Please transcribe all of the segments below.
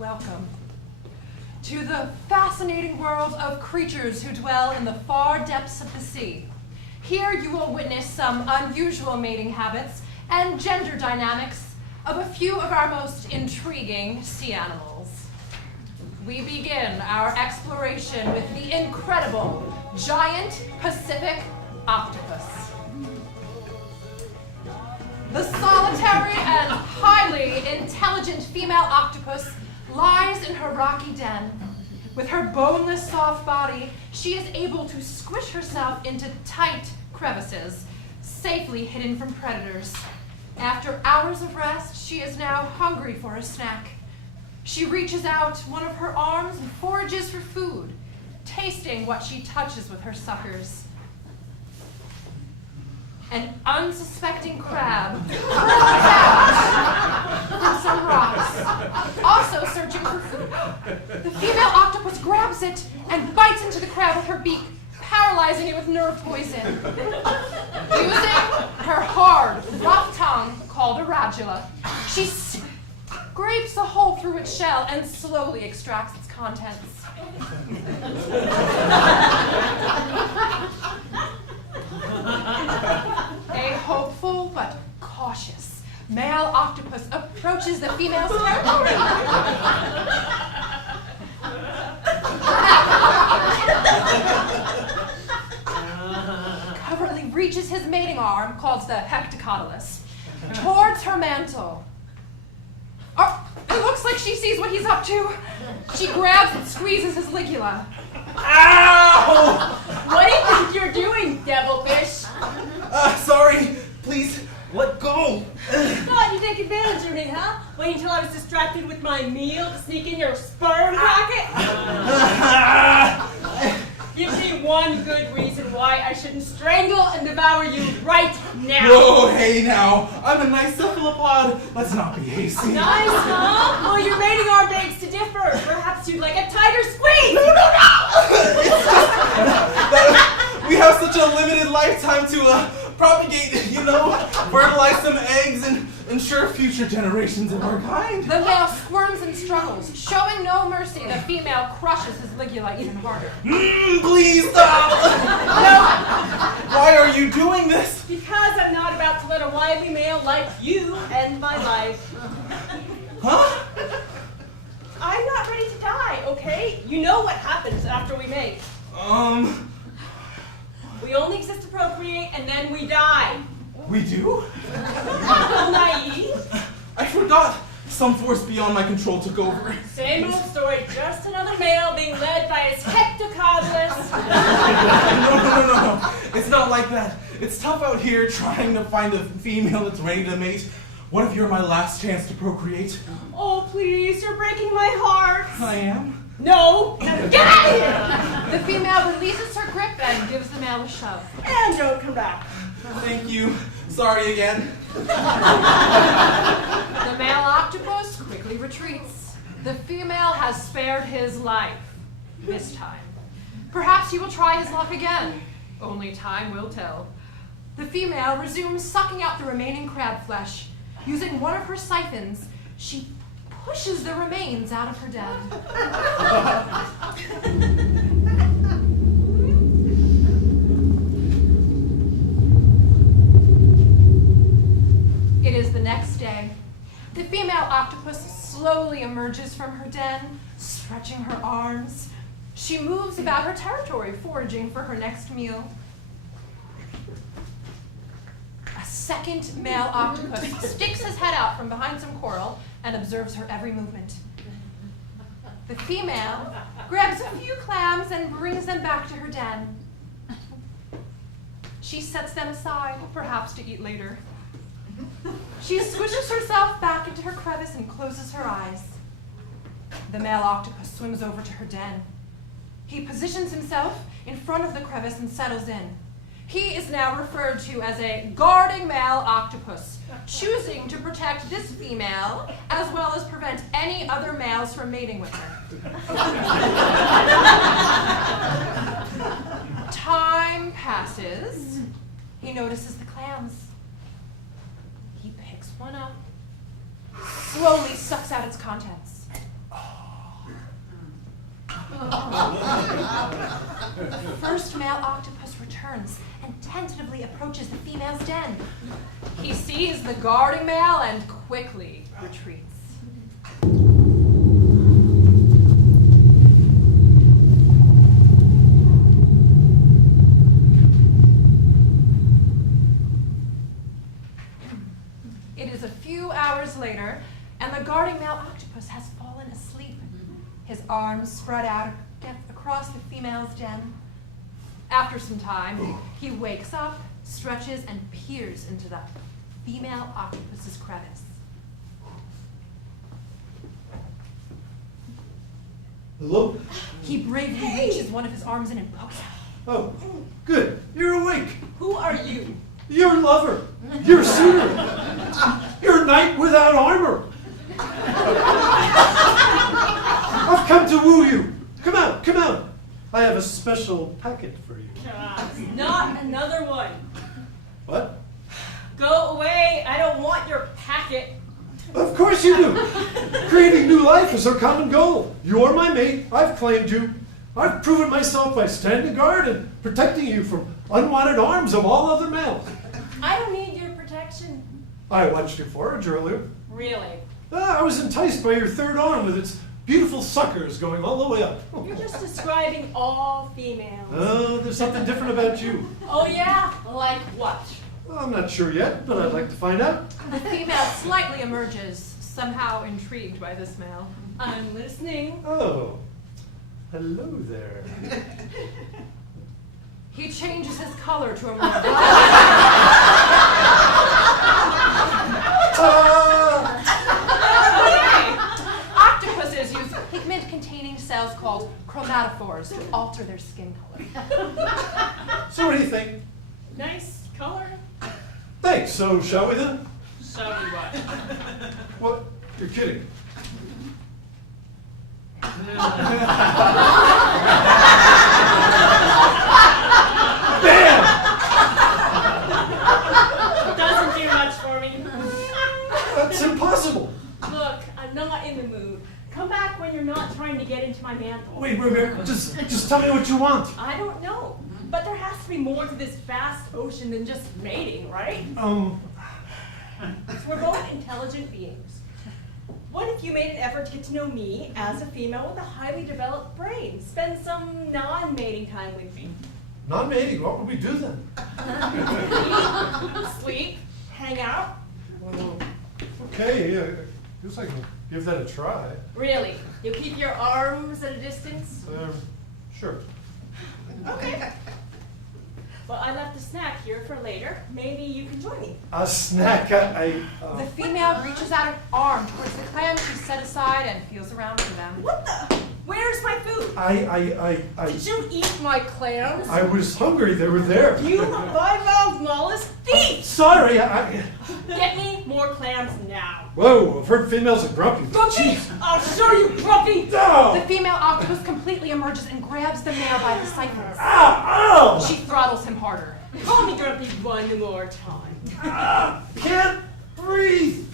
welcome to the fascinating world of creatures who dwell in the far depths of the sea. Here you will witness some unusual mating habits and gender dynamics of a few of our most intriguing sea animals. We begin our exploration with the incredible giant Pacific octopus. The solitary and highly intelligent female octopus lies in her rocky den. With her boneless, soft body, she is able to squish herself into tight crevices, safely hidden from predators. After hours of rest, she is now hungry for a snack. She reaches out one of her arms and forages for food, tasting what she touches with her suckers. An unsuspecting crab crawls out from some rocks, also searching for food. The female octopus grabs it and bites into the crab with her beak, paralyzing it with nerve poison. Using her hard, rough tongue, called a radula, she scrapes a hole through its shell and slowly extracts its contents. A hopeful but cautious male octopus approaches the female's territory. Covertly reaches his mating arm, called the hectocotylus, towards her mantle. It looks like she sees what he's up to. She grabs and squeezes his ligula. Ow! What do you think you're doing, devilfish? Sorry. Please, let go. Thought you'd take advantage of me, huh? Wait until I was distracted with my meal to sneak in your sperm packet? Give me one good reason why I shouldn't strangle and devour you right now. Whoa, hey now. I'm a nice cephalopod. Let's not be hasty. Nice, huh? Well, your mating arm begs to differ. Perhaps you'd like a tighter squeeze. No! It's just we have such a limited lifetime to propagate, fertilize some eggs and ensure future generations of our kind. The male squirms and struggles. Showing no mercy, the female crushes his ligula even harder. Please stop! No. Why are you doing this? Because I'm not about to let a wily male like you end my life. Huh? I'm not ready to die, okay? You know what happens after we mate. We only exist to procreate, and then we die. We do? How naive. I forgot. Some force beyond my control took over. Same old story, just another male being led by his hectocotylus. No. It's not like that. It's tough out here trying to find a female that's ready to mate. What if you're my last chance to procreate? Oh, please, you're breaking my heart. I am? No, get out of here! The female releases her grip and gives the male a shove. And don't come back. Thank you. Sorry again. The male octopus quickly retreats. The female has spared his life, this time. Perhaps he will try his luck again. Only time will tell. The female resumes sucking out the remaining crab flesh. Using one of her siphons, she pushes the remains out of her den. It is the next day. The female octopus slowly emerges from her den, stretching her arms. She moves about her territory, foraging for her next meal. A second male octopus sticks his head out from behind some coral and observes her every movement. The female grabs a few clams and brings them back to her den. She sets them aside, perhaps to eat later. She squishes herself back into her crevice and closes her eyes. The male octopus swims over to her den. He positions himself in front of the crevice and settles in. He is now referred to as a guarding male octopus, choosing to protect this female as well as prevent any other males from mating with her. Time passes. He notices the clams. He picks one up, slowly sucks out its contents. The first male octopus returns and tentatively approaches the female's den. He sees the guarding male and quickly retreats. It is a few hours later, and the guarding male octopus has fallen asleep, his arms spread out across the female's den. After some time, he wakes up, stretches, and peers into the female octopus's crevice. Hello? He bravely reaches one of his arms in and pokes out. Oh, good. You're awake. Who are you? Your lover. Your suitor. Your knight without armor. I've come to woo you. Come out, come out. I have a special packet for you. Not another one. What? Go away. I don't want your packet. Of course you do. Creating new life is our common goal. You're my mate. I've claimed you. I've proven myself by standing guard and protecting you from unwanted arms of all other males. I don't need your protection. I watched you forage earlier. Really? I was enticed by your third arm with its beautiful suckers going all the way up. You're just describing all females. Oh, there's something different about you. Oh yeah? Like what? Well, I'm not sure yet, but I'd like to find out. The female slightly emerges, somehow intrigued by this male. I'm listening. Oh, hello there. He changes his color to a more Octopuses use pigment-containing cells called chromatophores to alter their skin color. So what do you think? Nice color. Thanks, so shall we then? So do what? What? You're kidding. Bam! Doesn't do much for me. That's impossible. Look, I'm not in the mood. Come back when you're not trying to get into my mantle. Wait, just tell me what you want. I don't know. But there has to be more to this vast ocean than just mating, right? We're both intelligent beings. What if you made an effort to get to know me as a female with a highly developed brain? Spend some non-mating time with me. Non-mating, what would we do then? Sleep, hang out. Okay, guess I can give that a try. Really? You'll keep your arms at a distance? Sure. Okay. Well, I left a snack here for later. Maybe you can join me. A snack, The female reaches out an arm towards the clams she set aside and feels around for them. What the? Where's my food? Did you eat my clams? I was hungry, they were there. You five-mouthed mollusk thief! Sorry, Get me more clams now. Whoa, I've heard females are grumpy. Grumpy! I'll show you, Grumpy! No! The female octopus completely emerges and grabs the male by the siphons. Ow! She throttles him harder. Call me Grumpy one more time. Can't breathe.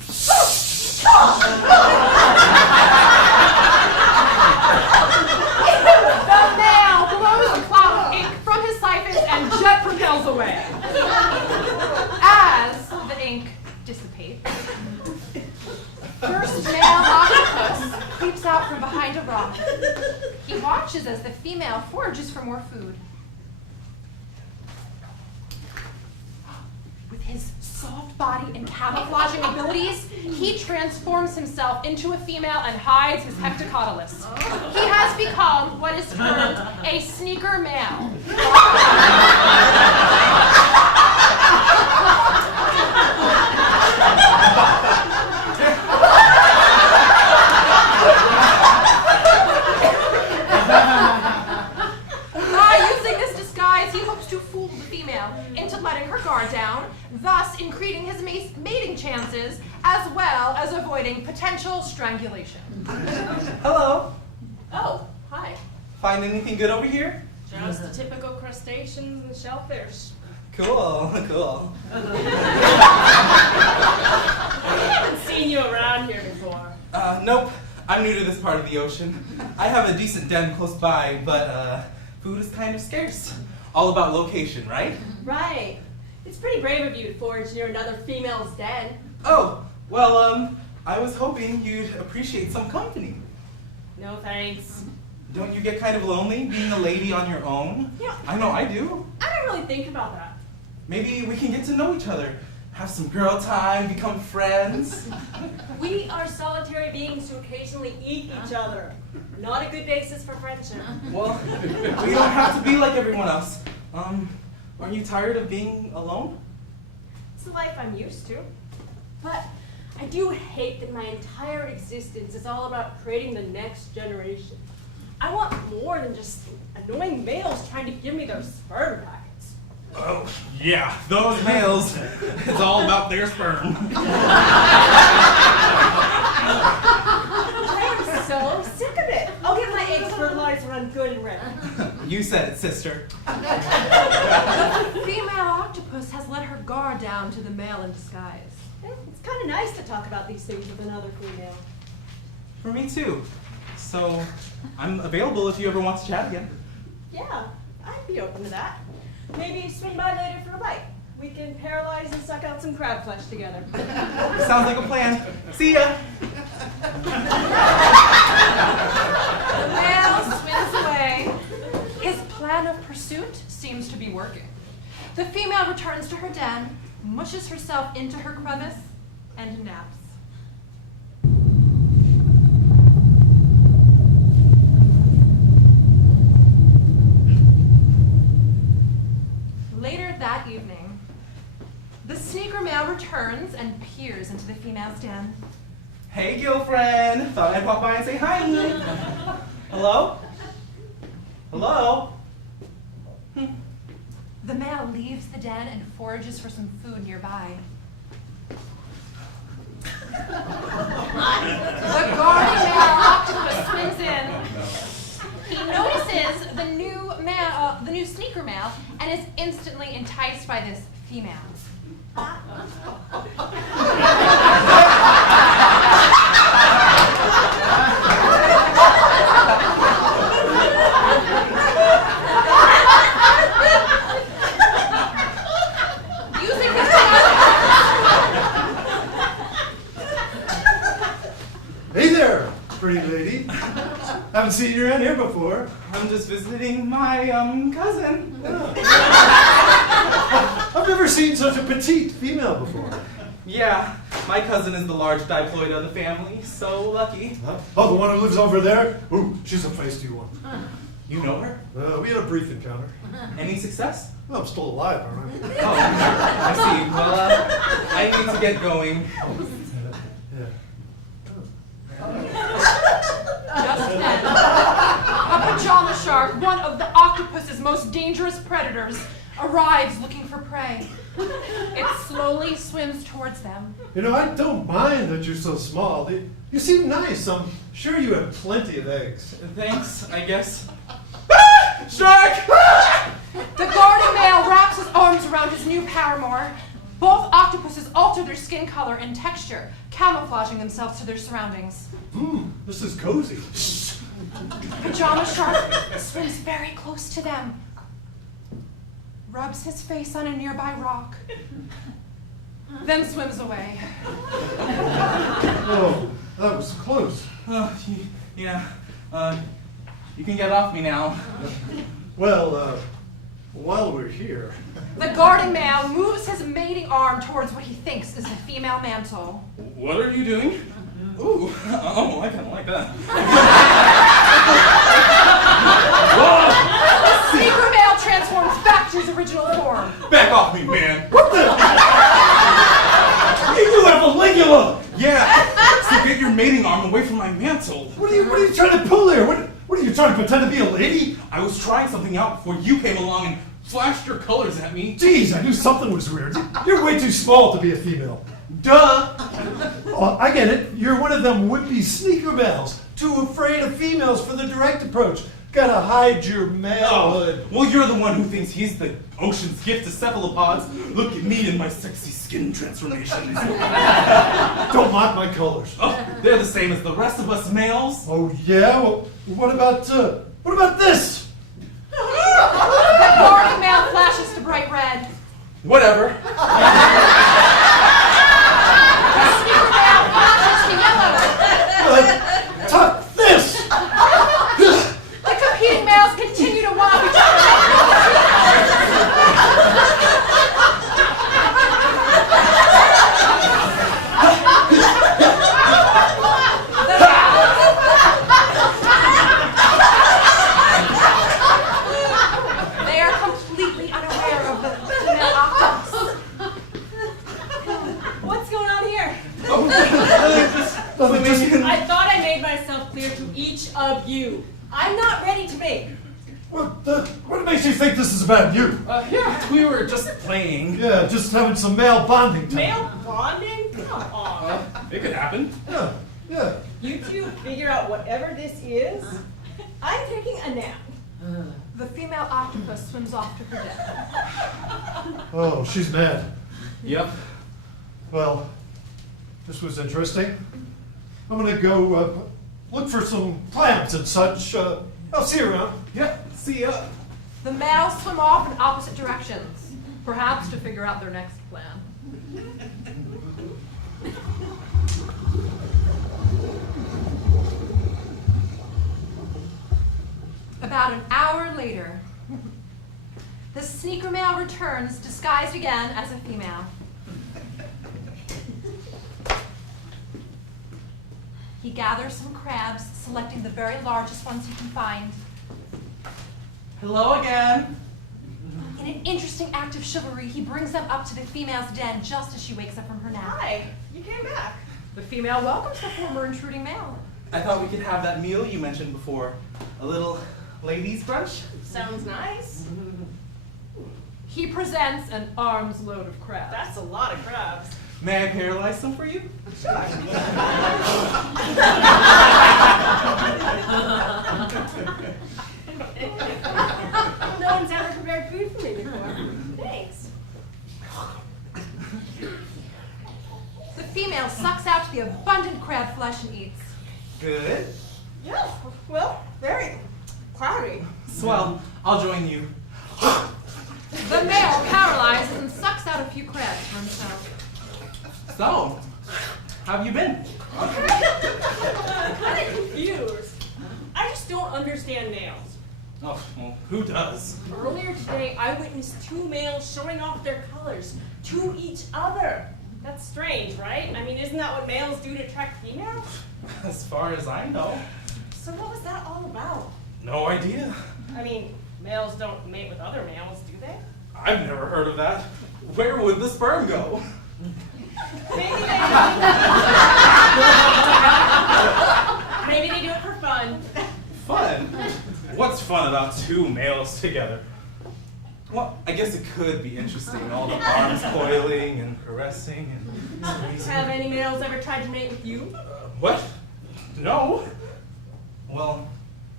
The male blows a cloud of ink from his siphons and jet propels away. As the ink dissipates, first male octopus creeps out from behind a rock. He watches as the female forages for more food. With his soft body and camouflaging abilities, he transforms himself into a female and hides his hectocotylus. He has become what is termed a sneaker male. By using this disguise, he hopes to fool the female into letting her guard down, thus increasing his mating chances, as well as avoiding potential strangulation. Hello. Oh, hi. Find anything good over here? Just the typical crustaceans and shellfish. Cool, cool. I haven't seen you around here before. Nope. I'm new to this part of the ocean. I have a decent den close by, but food is kind of scarce. All about location, right? Right. It's pretty brave of you to forage near another female's den. Oh, well, I was hoping you'd appreciate some company. No thanks. Don't you get kind of lonely being a lady on your own? Yeah. I know I do. I don't really think about that. Maybe we can get to know each other. Have some girl time, become friends. We are solitary beings who occasionally eat each other. Not a good basis for friendship. Well, we don't have to be like everyone else. Aren't you tired of being alone? It's the life I'm used to. But I do hate that my entire existence is all about creating the next generation. I want more than just annoying males trying to give me their sperm packets. Oh, yeah, those males. It's all about their sperm. I am so sick of it. I'll get my eggs fertilized when I'm good and ready. You said it, sister. The female octopus has let her guard down to the male in disguise. It's kind of nice to talk about these things with another female. For me too. So, I'm available if you ever want to chat again. Yeah, I'd be open to that. Maybe swing by later for a bite. We can paralyze and suck out some crab flesh together. Sounds like a plan. See ya! The male swims away. His plan of pursuit seems to be working. The female returns to her den, mushes herself into her crevice, and naps. Later that evening, the sneaker male returns and peers into the female's den. Hey, girlfriend. Thought I'd pop by and say hi. Hello? Hello? The male leaves the den and forages for some food nearby. The guarding male octopus swims in. He notices the new sneaker male, and is instantly enticed by this female. Using his Hey there, pretty lady. Haven't seen you around here before. I'm just visiting my, cousin. I've never seen such a petite female before. Yeah, my cousin is the large diploid of the family, so lucky. Huh? Oh, the one who lives over there? Ooh, she's a feisty one. You know her? We had a brief encounter. Any success? Well, I'm still alive, aren't I? Oh, I see. Well, I need to get going. Yeah. Just then, a pajama shark, one of the octopus's most dangerous predators, arrives looking for prey. It slowly swims towards them. You know, I don't mind that you're so small. You seem nice. I'm sure you have plenty of eggs. Thanks, I guess. Shark! The guarding male wraps his arms around his new paramour. Both octopuses alter their skin color and texture, camouflaging themselves to their surroundings. This is cozy. Pajama shark swims very close to them, rubs his face on a nearby rock, then swims away. Oh, that was close. You can get off me now. Well, while we're here, The guarding male moves his mating arm towards what he thinks is the female mantle. What are you doing? Ooh, oh, I kind of like that. The sneaker male transforms back to his original form. Back off me, man. what the? You have a ligula. Yeah, so get your mating arm away from my mantle. What are you trying to pull here? What are you trying to pretend to be a lady? I was trying something out before you came along and flashed your colors at me. Geez, I knew something was weird. You're way too small to be a female. Duh. Oh, I get it. You're one of them wimpy sneaker males. Too afraid of females for the direct approach. Gotta hide your malehood. Well, you're the one who thinks he's the ocean's gift to cephalopods. Look at me and my sexy skin transformation. Don't mock my colors. Oh, They're the same as the rest of us males. Oh yeah? Well, what about this? The guarding male flashes to bright red. Whatever. The sneaker male flashes to yellow. Tuck this! The competing males continue to walk each other. They are completely unaware of the female octopus. What's going on here? Nothing. I thought I made myself clear to each of you. I'm not ready to make. What makes you think this is about you? Yeah, we were just playing. Yeah, just having some male bonding time. Male bonding? Come on. It could happen. Yeah. You two figure out whatever this is. I'm taking a nap. The female octopus swims off to her death. Oh, she's mad. Yep. Well, this was interesting. I'm gonna go look for some clams and such. I'll see you around. Yep. See ya. The males swim off in opposite directions, perhaps to figure out their next plan. About an hour later, the sneaker male returns, disguised again as a female. He gathers some crabs, selecting the very largest ones he can find. Hello again. In an interesting act of chivalry, he brings them up to the female's den just as she wakes up from her nap. Hi, you came back. The female welcomes the former intruding male. I thought we could have that meal you mentioned before. A little ladies' brunch? Sounds nice. He presents an arm's load of crabs. That's a lot of crabs. May I paralyze some for you? Sure. No one's ever prepared food for me before. Thanks. The female sucks out the abundant crab flesh and eats. Good. Yeah, well, very crowdy. Swell. I'll join you. The male paralyzes and sucks out a few crabs for himself. So, how have you been? I'm kind of confused. I just don't understand males. Oh, well, who does? Earlier today, I witnessed two males showing off their colors to each other. That's strange, right? I mean, isn't that what males do to attract females? As far as I know. So what was that all about? No idea. I mean, males don't mate with other males, do they? I've never heard of that. Where would the sperm go? Maybe they do it for fun. Fun? What's fun about two males together? Well, I guess it could be interesting, all the arms coiling and caressing and squeezing. Have any males ever tried to mate with you? What? No. Well,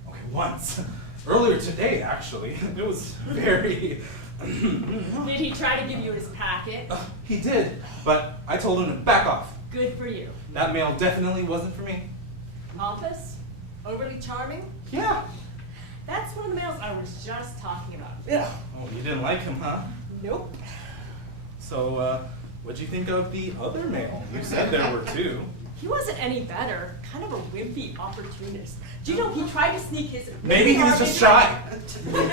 okay, once. Earlier today, actually. It was very... Did he try to give you his packet? He did, but I told him to back off. Good for you. That male definitely wasn't for me. Pompous? Overly charming? Yeah. That's one of the males I was just talking about. Yeah. Oh, you didn't like him, huh? Nope. So, what'd you think of the other male? You said there were two. He wasn't any better. Kind of a wimpy opportunist. Do you know he tried to sneak his... Maybe he was just shy. Come on.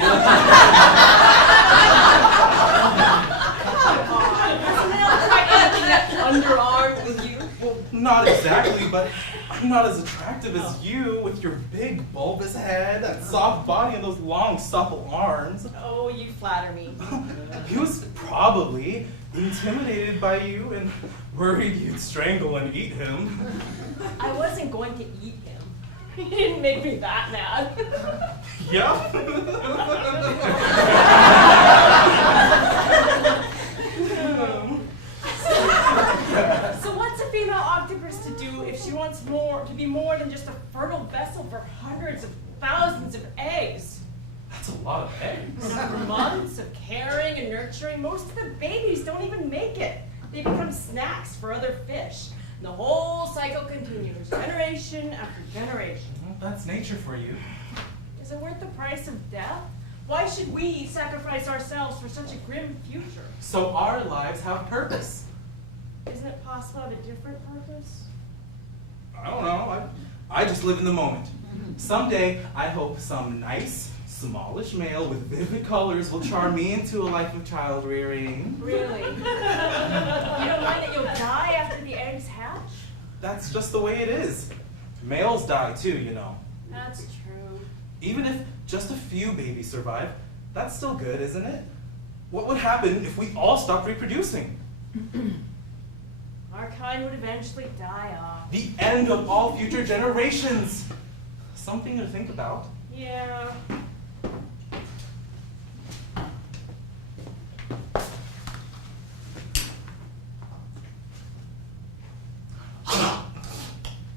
Has a male tried to get underarmed with you? Well, not exactly, but I'm not as attractive as you with your big bulbous head, that soft body, and those long supple arms. Oh, you flatter me. He was probably intimidated by you and worried you'd strangle and eat him. I wasn't going to eat him. He didn't make me that mad. Yep. So what's a female octopus to do if she wants to be more than just a fertile vessel for hundreds of thousands of eggs? That's a lot of eggs. And after months of caring and nurturing, most of the babies don't even make it. They become snacks for other fish. The whole cycle continues, generation after generation. Well, that's nature for you. Is it worth the price of death? Why should we sacrifice ourselves for such a grim future? So our lives have purpose. Isn't it possible to have a different purpose? I don't know. I just live in the moment. Someday, I hope some nice, smallish male with vivid colors will charm me into a life of child rearing. Really? You don't mind that you'll die after the eggs hatch? That's just the way it is. Males die too, you know. That's true. Even if just a few babies survive, that's still good, isn't it? What would happen if we all stopped reproducing? Our kind would eventually die off. The end of all future generations. Something to think about. Yeah.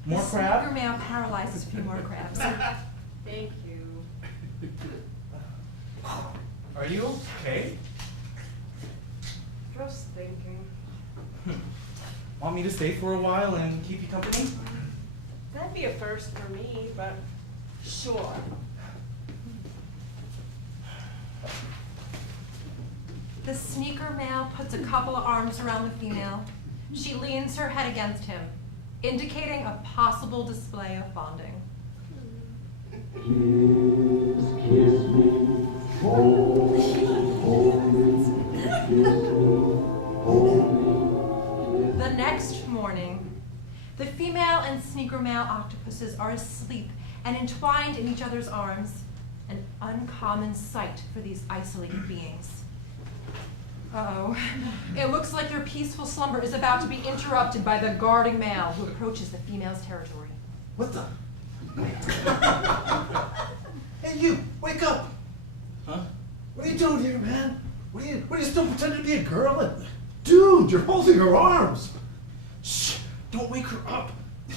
More crab? Your man paralyzes a few more crabs. Thank you. Are you okay? Just thinking. Want me to stay for a while and keep you company? That'd be a first for me, but sure. The sneaker male puts a couple of arms around the female. She leans her head against him, indicating a possible display of bonding. Kiss me, hold me. The next morning, the female and sneaker male octopuses are asleep and entwined in each other's arms, an uncommon sight for these isolated beings. Uh-oh. It looks like their peaceful slumber is about to be interrupted by the guarding male who approaches the female's territory. What the? Hey, you! Wake up! Huh? What are you doing here, man? What are you still pretending to be a girl? Dude, you're holding her arms! Shh! Don't wake her up.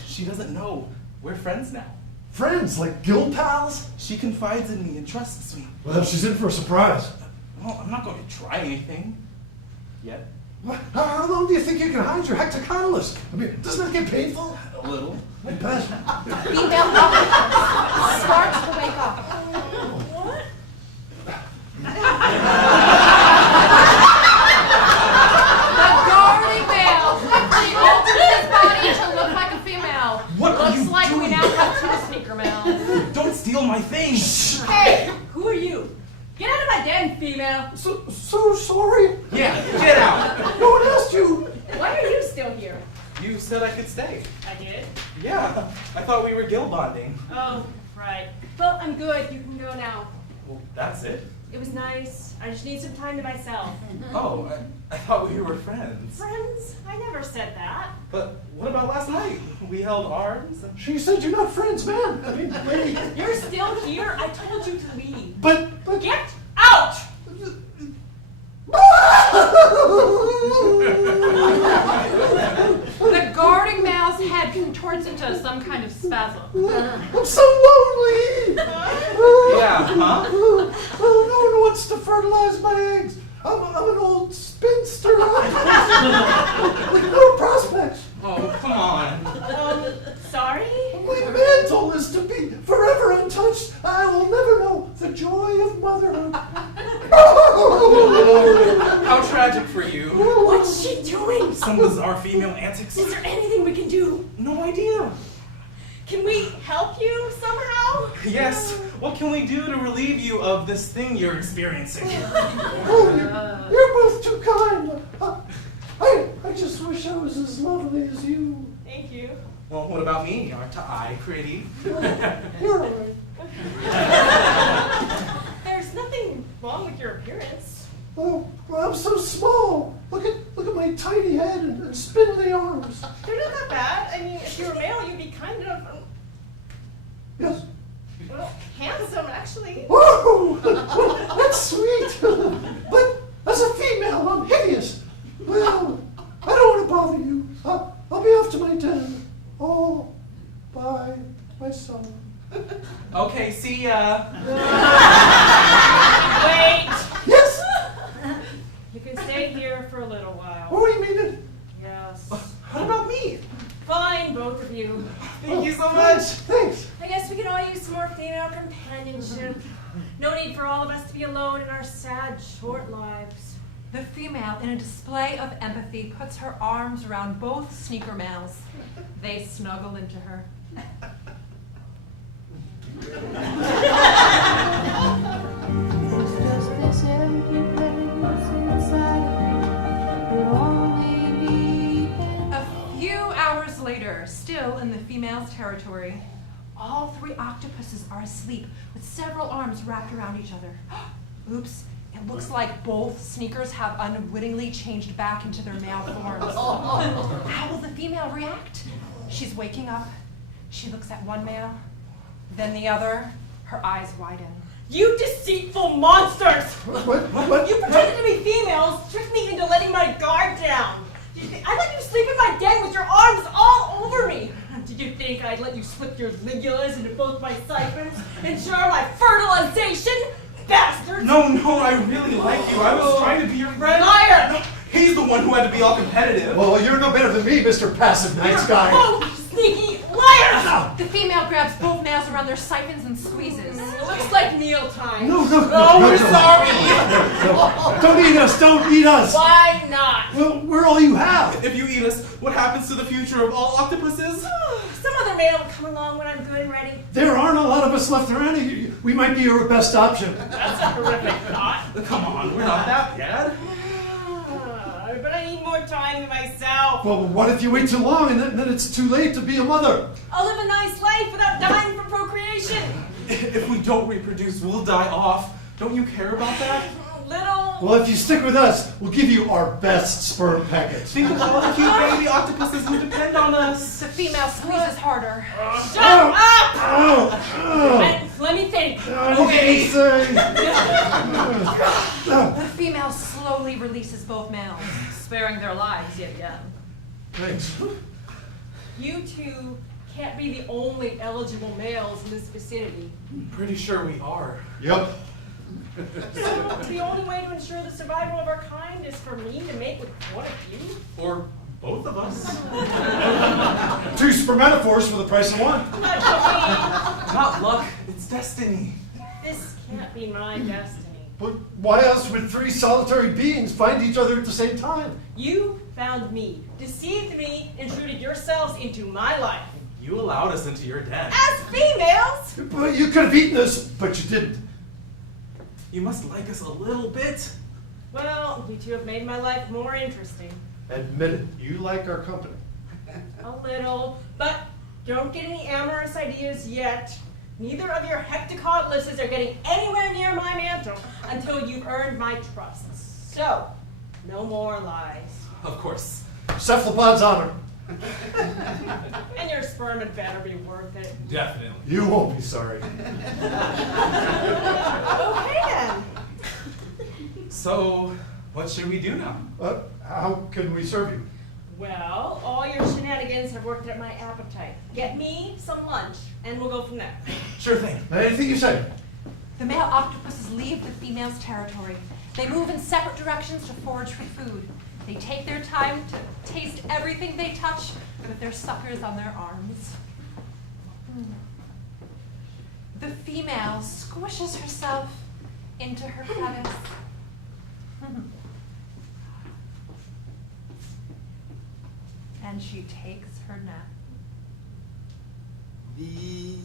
She doesn't know. We're friends now. Friends, like guild pals? She confides in me and trusts me. Well, she's in for a surprise. Well, I'm not going to try anything. Yet. What? How long do you think you can hide your hectocotylis? I mean, doesn't that get painful? A little. I bet. Female octopus starts to wake up. What? The guarding male quickly alters his body to look like a female. What are Looks you like we doing? now have two sneaker males. Don't steal my things! Hey, who are you? Get out of my den, female. So sorry. Yeah, get out! No one asked you. Why are you still here? You said I could stay. I did. Yeah, I thought we were guild bonding. Oh, right. Well, I'm good. You can go now. Well, that's it. It was nice. I just need some time to myself. Oh, I thought we were friends. Friends? I never said that. But what about last night? We held arms and... She said you're not friends, man. I mean, lady. You're still here. I told you to leave. But. Get out! The guarding male's head contorts into some kind of spasm. I'm so lonely. Yeah, huh? Oh, no one wants to fertilize my eggs. I'm an old spinster. With no prospects. Oh, come on. Sorry? My mantle is to be forever untouched. I will never know the joy of motherhood. How tragic for you. What's she doing? Some bizarre female antics. Is there anything we can do? No idea. Can we help you somehow? Yes, what can we do to relieve you of this thing you're experiencing? Oh, you're both too kind. I just wish I was as lovely as you. Thank you. Well, what about me? Aren't I pretty? You're all right. There's nothing wrong with your appearance. Oh, well, I'm so small. Look at my tiny head and spindly arms. You're not that bad. I mean, if you were male, you'd be kind of, Yes. well, handsome, actually. Whoa! That's sweet. But as a female, I'm hideous. Well, I don't want to bother you. I'll be off to my den all by myself. Okay, see ya. Wait! Yes. You can stay here for a little while. What do you mean? Yes. What about me? join both of you. Thank you so much. Thanks. I guess we could all use some more female companionship. No need for all of us to be alone in our sad, short lives. The female, in a display of empathy, puts her arms around both sneaker males. They snuggle into her. It's just this empty place inside of me. It'll only be A few hours later, still in the female's territory, all three octopuses are asleep with several arms wrapped around each other. Oops, it looks like both sneakers have unwittingly changed back into their male forms. How will the female react? She's waking up. She looks at one male, then the other. Her eyes widen. You deceitful monsters! What? You pretended to be females, tricked me into letting my guard down. I let you sleep in my den with your arms all over me. Did you think I'd let you slip your ligulas into both my siphons, ensure my fertilization? Bastard! No, I really like you. I was trying to be your friend. Liar! No, he's the one who had to be all competitive. Well, you're no better than me, Mr. Passive Nice Guy. Oh, sneaky liars! The female grabs both males around their siphons and squeezes. It looks like mealtime. No, we're sorry. No. Don't eat us, don't eat us. Why not? Well, we're all you have. If you eat us, what happens to the future of all octopuses? Some other male will come along when I'm good and ready. There aren't a lot of us left around. We might be your best option. That's a horrific thought. Come on, we're not that bad. But I need more time to myself. Well, what if you wait too long and then it's too late to be a mother? I'll live a nice life without dying from procreation. If we don't reproduce, we'll die off. Don't you care about that? Little. Well, if you stick with us, we'll give you our best sperm packets. Think of all the cute baby octopuses who depend on us. The female squeezes harder. Shut up! Oh. Let me think. Okay. The female slowly releases both males, sparing their lives yet again. Thanks. You two can't be the only eligible males in this vicinity. Pretty sure we are. Yep. So the only way to ensure the survival of our kind is for me to mate with one of you? Or both of us. 2 spermatophores for the price of 1. Not luck, it's destiny. This can't be my destiny. But why else would 3 solitary beings find each other at the same time? You found me, deceived me, intruded yourselves into my life. You allowed us into your den. As females! But you could have eaten us, but you didn't. You must like us a little bit. Well, you two have made my life more interesting. Admit it, you like our company. A little, but don't get any amorous ideas yet. Neither of your hectocotluses are getting anywhere near my mantle until you've earned my trust. So, no more lies. Of course. Cephalopod's honor. And your sperm had better be worth it. Definitely. You won't be sorry. Okay then. So, what should we do now? How can we serve you? Well, all your shenanigans have worked at my appetite. Get me some lunch, and we'll go from there. Sure thing. Anything you say. The male octopuses leave the female's territory. They move in separate directions to forage for food. They take their time to taste everything they touch with their suckers on their arms. The female squishes herself into her crevice. And she takes her nap. These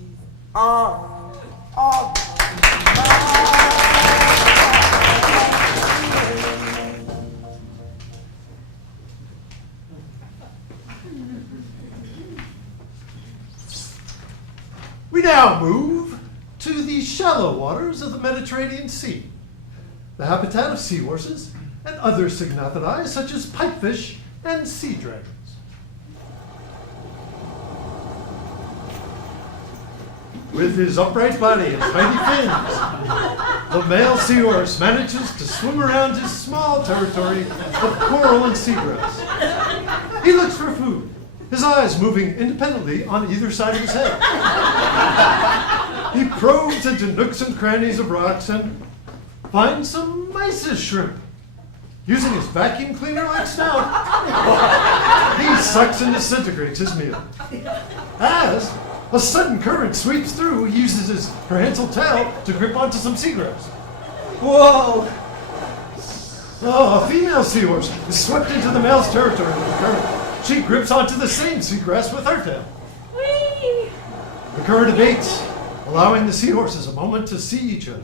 are all We now move to the shallow waters of the Mediterranean Sea, the habitat of seahorses and other cygnathidae such as pipefish and sea dragons. With his upright body and tiny fins, the male seahorse manages to swim around his small territory of coral and seagrass. He looks for food, his eyes moving independently on either side of his head. He probes into nooks and crannies of rocks and finds some mysis shrimp. Using his vacuum cleaner-like snout, he sucks and disintegrates his meal. As a sudden current sweeps through, he uses his prehensile tail to grip onto some seagrass. Whoa! Oh, a female seahorse is swept into the male's territory with the current. She grips onto the same seagrass with her tail. Whee! The current abates, allowing the seahorses a moment to see each other.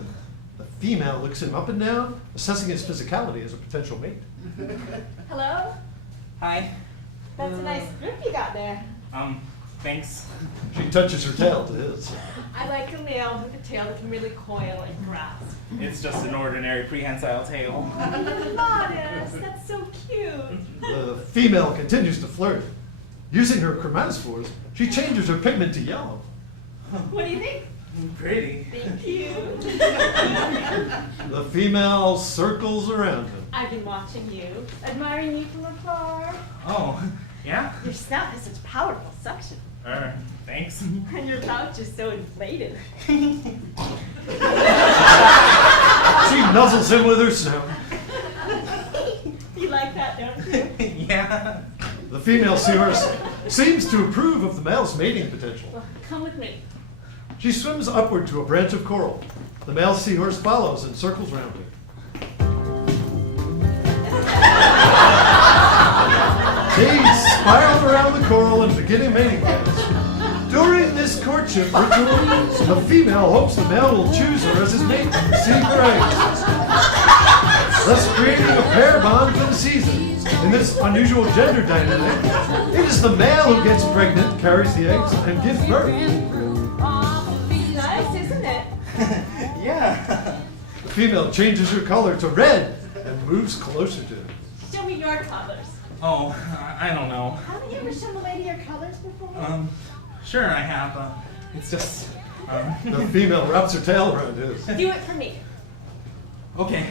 The female looks him up and down, assessing his physicality as a potential mate. Hello? Hi. That's a nice grip you got there. Thanks. She touches her tail to his. I like a male with a tail that can really coil like grass. It's just an ordinary prehensile tail. Modest, that's so cute. The female continues to flirt. Using her chromatophores, she changes her pigment to yellow. What do you think? Pretty. Thank you. The female circles around him. I've been watching you, admiring you from afar. Oh, yeah? Your snout has such powerful suction, Thanks. and your pouch is so inflated. She nuzzles him with her snout. You like that, don't you? Yeah. The female seahorse seems to approve of the male's mating potential. Well, come with me. She swims upward to a branch of coral. The male seahorse follows and circles round her. They spiral around the coral and begin a mating dance. During this courtship ritual, the female hopes the male will choose her as his mate and receive her eggs, thus creating a pair bond for the season. In this unusual gender dynamic, it is the male who gets pregnant, carries the eggs, and gives birth. Nice, isn't it? Yeah. The female changes her color to red and moves closer to him. Show me your colors. Oh, I don't know. Haven't you ever shown a lady your colors before? Sure I have. It's just, The female wraps her tail around his. Do it for me. Okay.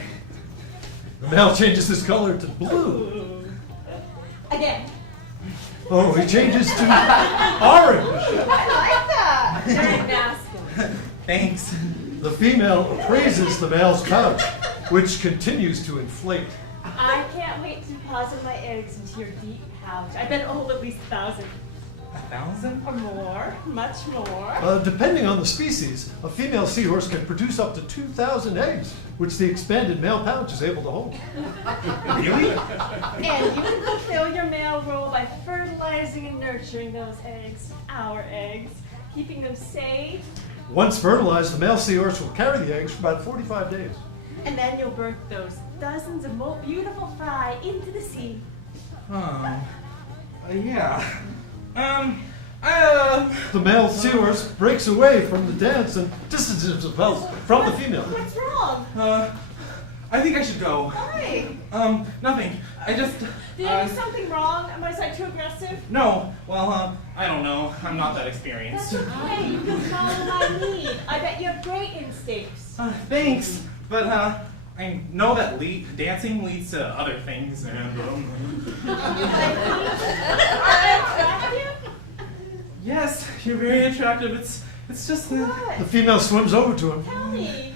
The male changes his color to blue. Again. Oh, he changes to orange. I like that. Very masculine. Thanks. The female appraises the male's pouch, which continues to inflate. I can't wait to deposit my eggs into your deep pouch. I bet it'll hold at least 1,000. 1,000? Or more. Much more. Depending on the species, a female seahorse can produce up to 2,000 eggs, which the expanded male pouch is able to hold. Really? And you can fulfill your male role by fertilizing and nurturing those eggs, our eggs, keeping them safe. Once fertilized, the male seahorse will carry the eggs for about 45 days. And then you'll birth those dozens of beautiful fry into the sea. Yeah. The male seahorse breaks away from the dance and distances himself from the female. What's wrong? I think I should go. Why? Nothing. I just, Did I do something wrong? Was I too aggressive? no. Well, I don't know. I'm not that experienced. That's okay. You can follow my lead. I bet you have great instincts. Thanks. But, I know that dancing leads to other things, and, I attractive? yes, you're very attractive. It's just that, What? The female swims over to him. Tell me.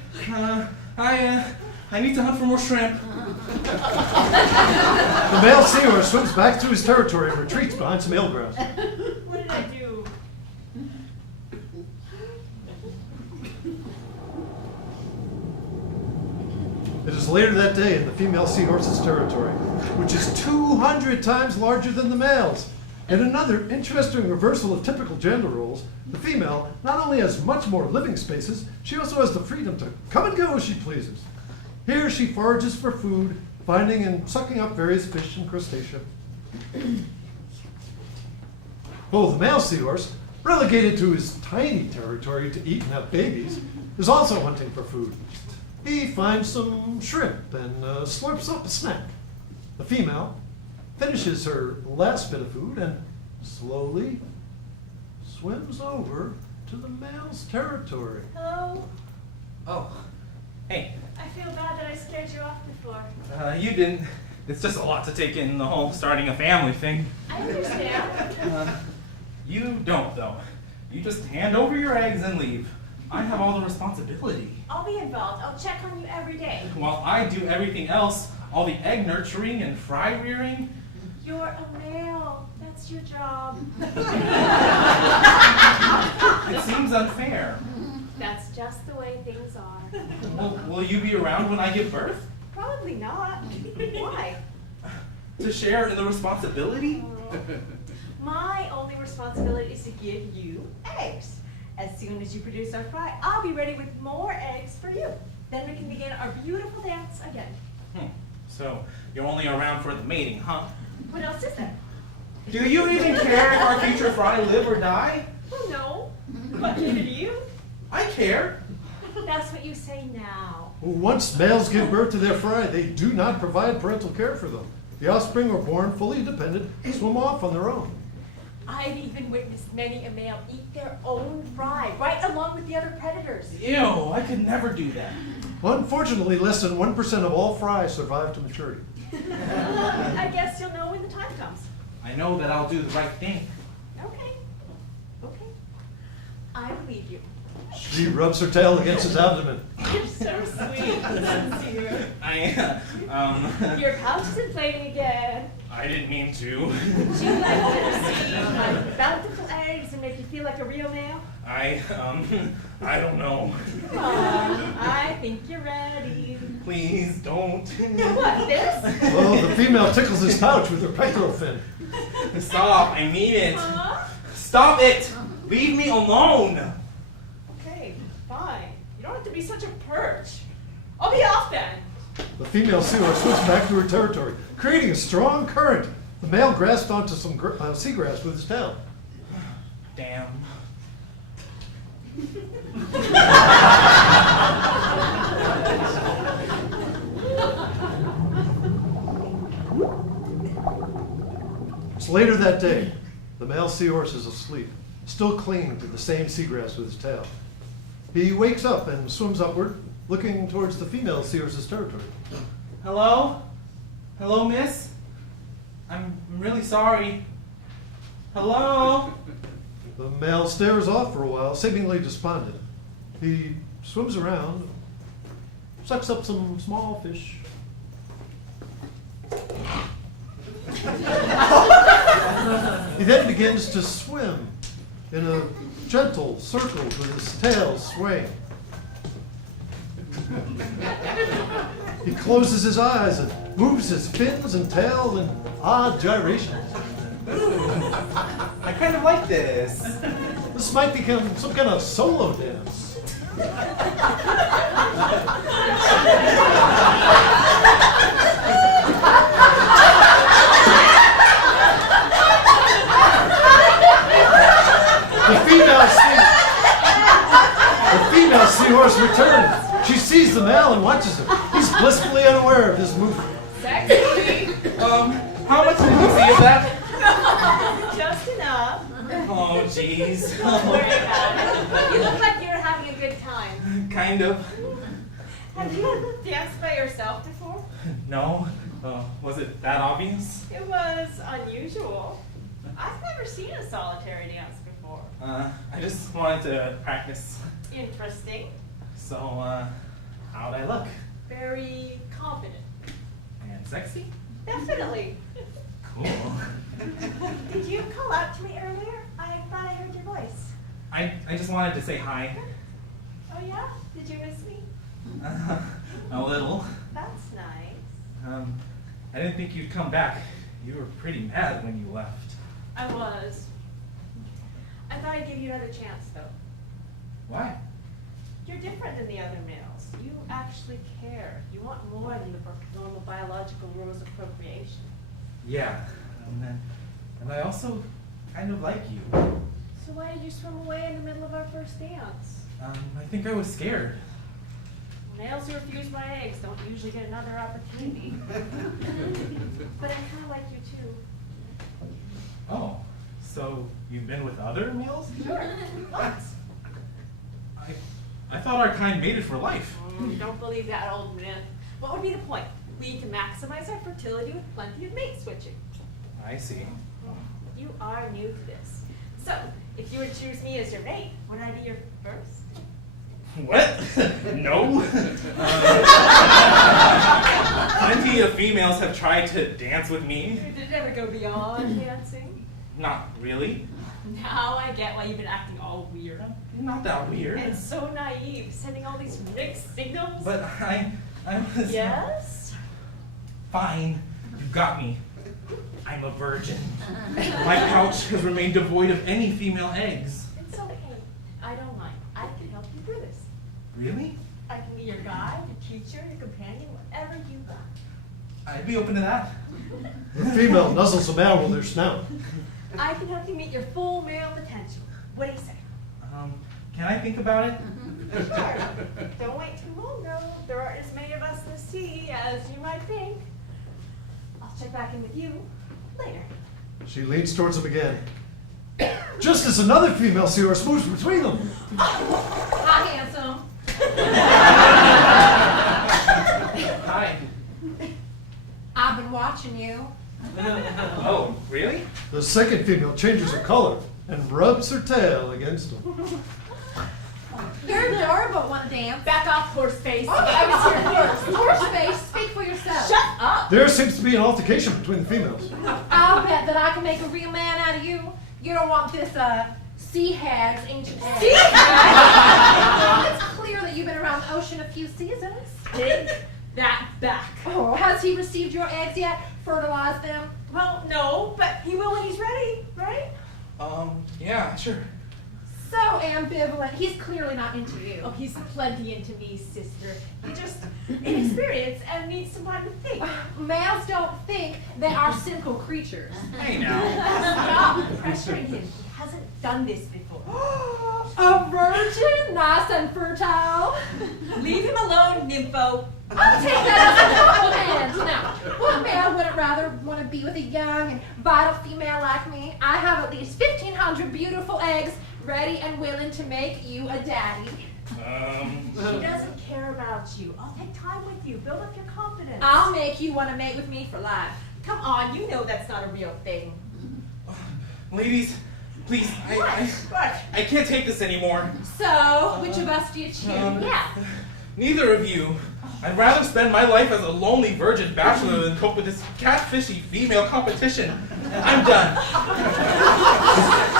I need to hunt for more shrimp. The male seahorse swims back to his territory and retreats behind some eelgrass. What did I do? It is later that day in the female seahorse's territory, which is 200 times larger than the male's. In another interesting reversal of typical gender roles, the female not only has much more living spaces, she also has the freedom to come and go as she pleases. Here she forages for food, finding and sucking up various fish and crustacea. Oh, the male seahorse, relegated to his tiny territory to eat and have babies, is also hunting for food. He finds some shrimp and slurps up a snack. The female finishes her last bit of food and slowly swims over to the male's territory. Hello? Oh, hey. I feel bad that I scared you off before. You didn't. It's just a lot to take in, the whole starting a family thing. I understand. You don't, though. You just hand over your eggs and leave. I have all the responsibility. I'll be involved. I'll check on you every day. While I do everything else, all the egg nurturing and fry rearing. You're a male. That's your job. It seems unfair. That's just the way things are. Will you be around when I give birth? Probably not. Why? To share in the responsibility? My only responsibility is to give you eggs. As soon as you produce our fry, I'll be ready with more eggs for you. Then we can begin our beautiful dance again. So, you're only around for the mating, huh? What else is there? Do you even care if our future fry live or die? Oh, no. But do you? I care. That's what you say now. Once males give birth to their fry, they do not provide parental care for them. The offspring are born fully independent, swim off on their own. I've even witnessed many a male eat their own fry, right along with the other predators. Ew, I could never do that. Unfortunately, less than 1% of all fry survive to maturity. I guess you'll know when the time comes. I know that I'll do the right thing. Okay. Okay. I believe you. She rubs her tail against his abdomen. You're so sweet and sincere. Your pouch is inflating again. I didn't mean to. Would you like to receive my bountiful eggs and make you feel like a real male? I don't know. Come on, I think you're ready. Please don't. What, this? Oh, the female tickles his pouch with her pectoral fin. Stop, I mean it. Huh? Stop it! Leave me alone! Okay, fine. You don't have to be such a perch. I'll be off then. The female seahorse swims back to her territory, creating a strong current. The male grasped onto some seagrass with his tail. Damn. It's later that day. The male seahorse is asleep, still clinging to the same seagrass with his tail. He wakes up and swims upward, looking towards the female seahorse's territory. Hello? Hello, miss? I'm really sorry. Hello? The male stares off for a while, seemingly despondent. He swims around, sucks up some small fish. He then begins to swim in a gentle circle with his tail swaying. He closes his eyes and moves his fins and tail in odd gyrations. I kind of like this. This might become some kind of solo dance. The female seahorse returns. She sees the male and watches him. He's blissfully unaware of this movement. Sexy. How much did you see of that? Just enough. Oh, jeez. Don't worry about it. You look like you're having a good time. Kind of. Have you danced by yourself before? No? Was it that obvious? It was unusual. I've never seen a solitary dance before. I just wanted to practice. Interesting. So, how'd I look? Very confident. And sexy? Definitely. Cool. Did you call out to me earlier? I thought I heard your voice. I just wanted to say hi. Oh yeah? Did you miss me? A little. That's nice. I didn't think you'd come back. You were pretty mad when you left. I was. I thought I'd give you another chance though. Why? You're different than the other males. You actually care. You want more than the normal biological rules of procreation. Yeah. And I also kind of like you. So why did you swim away in the middle of our first dance? I think I was scared. Males who refuse my eggs don't usually get another opportunity. But I kind of like you too. Oh, so you've been with other males? Sure. Lots. I thought our kind mated for life. Don't believe that old myth. What would be the point? We need to maximize our fertility with plenty of mate switching. I see. You are new to this. So, if you would choose me as your mate, would I be your first? What? No. Plenty of females have tried to dance with me. Did it ever go beyond dancing? Not really. Now I get why you've been acting all weird. Not that weird. And so naive, sending all these mixed signals. But I was... Yes? Fine. You got me. I'm a virgin. My pouch has remained devoid of any female eggs. It's okay. I don't mind. I can help you through this. Really? I can be your guide, your teacher, your companion, whatever you want. I'd be open to that. The female nuzzles the male with her snout. I can help you meet your full male potential. What do you say? Can I think about it? Sure. Don't wait too long, though. There aren't as many of us in the sea as you might think. I'll check back in with you later. She leans towards him again. Just as another female seahorse moves between them. Hi, handsome. Hi. I've been watching you. Oh, really? The second female changes her color and rubs her tail against him. You're adorable, wanna dance? Back off, horse face. Oh, I was here first. Horseface, speak for yourself. Shut up! There seems to be an altercation between the females. I'll bet that I can make a real man out of you. You don't want this, sea hag's ancient egg. Sea hag? It's clear that you've been around the ocean a few seasons. Take that back. Oh, has he received your eggs yet? Fertilized them? Well, no, but he will when he's ready, right? Yeah, sure. So ambivalent. He's clearly not into you. Oh, he's plenty into me, sister. He's just inexperienced and needs some time to think. Males don't think they are simple creatures. Hey now. Stop pressuring him. He hasn't done this before. A virgin, nice and fertile. Leave him alone, nympho. I'll take that as a compliment. Now, what male wouldn't rather want to be with a young and vital female like me? I have at least 1,500 beautiful eggs ready and willing to make you a daddy. She doesn't care about you. I'll take time with you. Build up your confidence. I'll make you want to mate with me for life. Come on, you know that's not a real thing. Ladies, please, What? I can't take this anymore. So, which of us do you choose? Yeah. Neither of you. I'd rather spend my life as a lonely virgin bachelor than cope with this catfishy female competition. I'm done.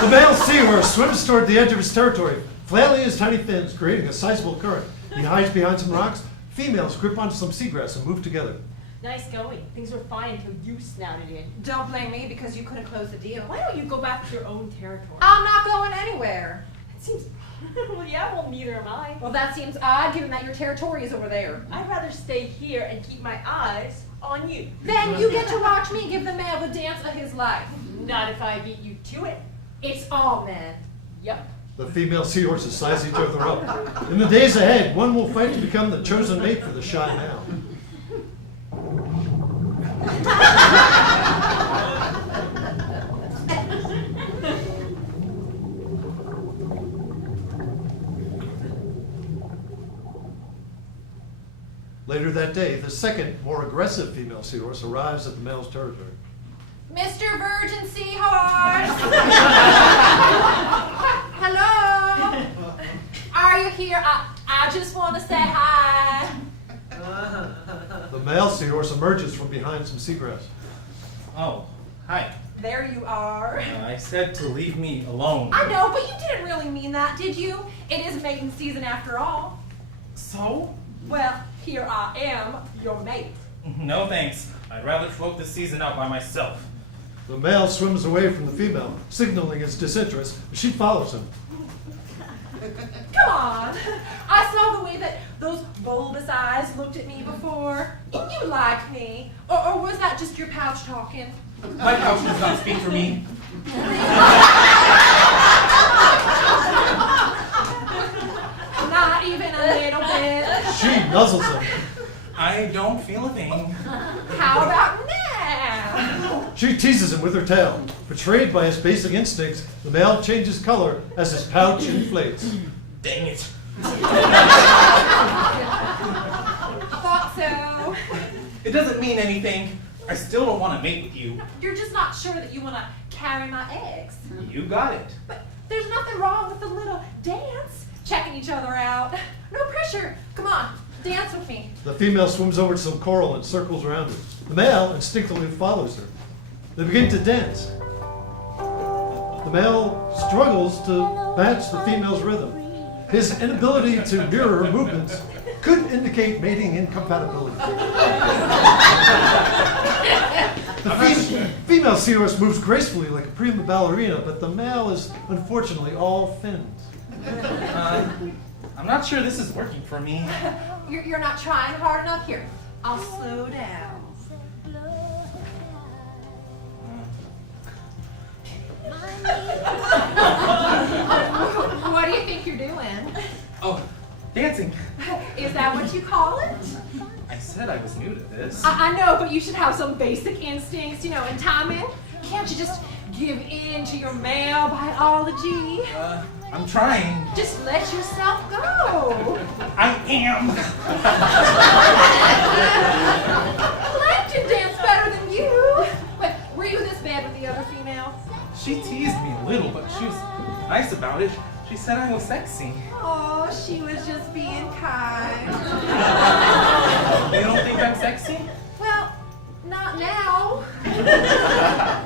The male seahorse swims toward the edge of his territory, flailing his tiny fins, creating a sizable current. He hides behind some rocks. Females grip onto some seagrass and move together. Nice going. Things were fine until you snouted in. Don't blame me because you couldn't close the deal. Why don't you go back to your own territory? I'm not going anywhere. It seems... well, yeah, well, neither am I. Well, that seems odd given that your territory is over there. I'd rather stay here and keep my eyes on you. Then you get to watch me give the male the dance of his life. Not if I beat you to it. It's all men. Yep. The female seahorses size each other up. In the days ahead, one will fight to become the chosen mate for the shy male. Later that day, the second, more aggressive female seahorse arrives at the male's territory. Mr. Virgin Seahorse! Hello! Are you here? I just want to say hi. The male seahorse emerges from behind some seagrass. Oh, hi. There you are. I said to leave me alone. I know, but you didn't really mean that, did you? It is mating season after all. So? Well, here I am, your mate. No thanks. I'd rather float this season out by myself. The male swims away from the female, signaling his disinterest. She follows him. Come on. I saw the way that those bulbous eyes looked at me before. You like me. Or was that just your pouch talking? My pouch does not speak for me. Not even a little bit. She nuzzles him. I don't feel a thing. How about now? She teases him with her tail. Betrayed by his basic instincts, the male changes color as his pouch inflates. Dang it. Thought so. It doesn't mean anything. I still don't want to mate with you. You're just not sure that you want to carry my eggs. You got it. But there's nothing wrong with a little dance. checking each other out. No pressure. Come on, dance with me. The female swims over to some coral and circles around it. The male instinctively follows her. They begin to dance. The male struggles to match the female's rhythm. His inability to mirror her movements could indicate mating incompatibility. The female seahorse moves gracefully like a prima ballerina, but the male is unfortunately all fins. I'm not sure this is working for me. You're not trying hard enough. Here, I'll slow down. What do you think you're doing? Oh, dancing. Is that what you call it? I said I was new to this. I know, but you should have some basic instincts, and timing. Can't you just give in to your male biology? I'm trying. Just let yourself go. I am. Plankton danced better than you. Wait, were you in this bed with the other female? She teased me a little, but she was nice about it. She said I was sexy. Oh, she was just being kind. They don't think I'm sexy? Well, not now.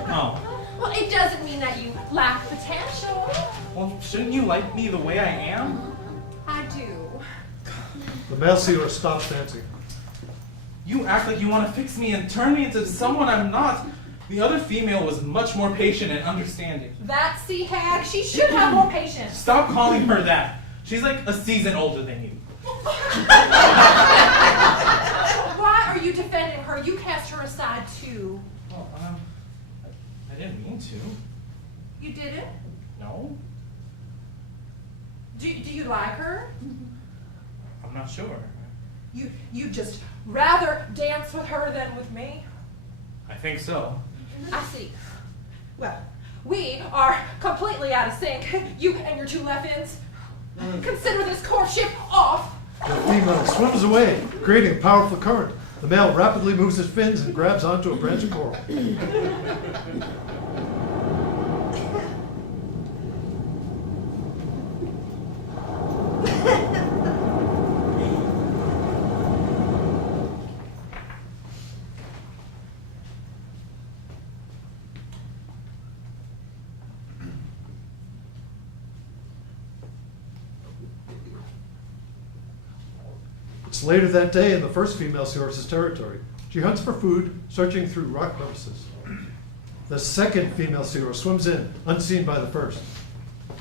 Oh. Well, it doesn't mean that you lack potential. Well, shouldn't you like me the way I am? I do. The male seahorse stops dancing. You act like you want to fix me and turn me into someone I'm not. The other female was much more patient and understanding. That sea hag, she should have more patience. Stop calling her that. She's like a season older than you. Why are you defending her? You cast her aside too. Well, I didn't mean to. You didn't? No, Do you like her? I'm not sure. You just rather dance with her than with me? I think so. I see. Well, we are completely out of sync. You and your two left ends. Consider this courtship off. The female swims away, creating a powerful current. The male rapidly moves his fins and grabs onto a branch of coral. It's later that day in the first female seahorse's territory. She hunts for food, searching through rock crevices. The second female seahorse swims in, unseen by the first.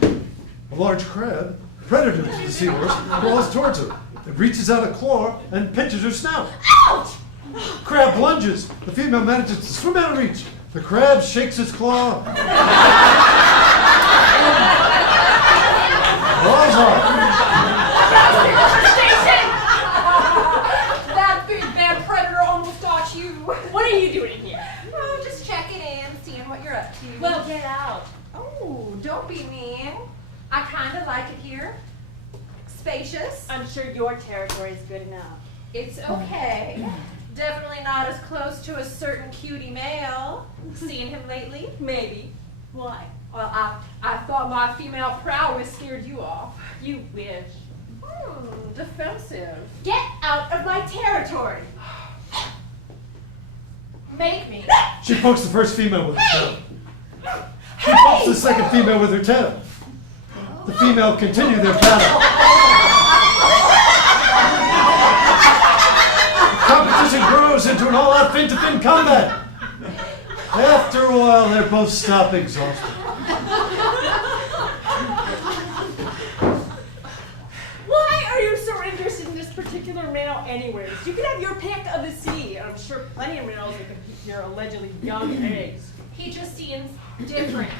A large crab, predator to the seahorse, crawls towards her. It reaches out a claw and pinches her snout. Ouch! Crab lunges. The female manages to swim out of reach. The crab shakes its claw. Claws off. That big bad predator almost got you. What are you doing here? Oh, just checking in, seeing what you're up to. Well, get out. Oh, don't be mean. I kind of like it here. Spacious. I'm sure your territory is good enough. It's okay. Definitely not as close to a certain cutie male. Seen him lately? Maybe. Why? Well, I thought my female prowess scared you off. You wish. Defensive. Get out of my territory. Make me. She pokes the first female with her tail. She pokes the second female with her tail. The female continue their battle. Competition grows into an all-out fin-to-fin combat. After a while, they both stop exhausted. Why are you so interested in this particular male anyways? You could have your pick of the sea. I'm sure plenty of males that compete for your allegedly young eggs. He just seems different.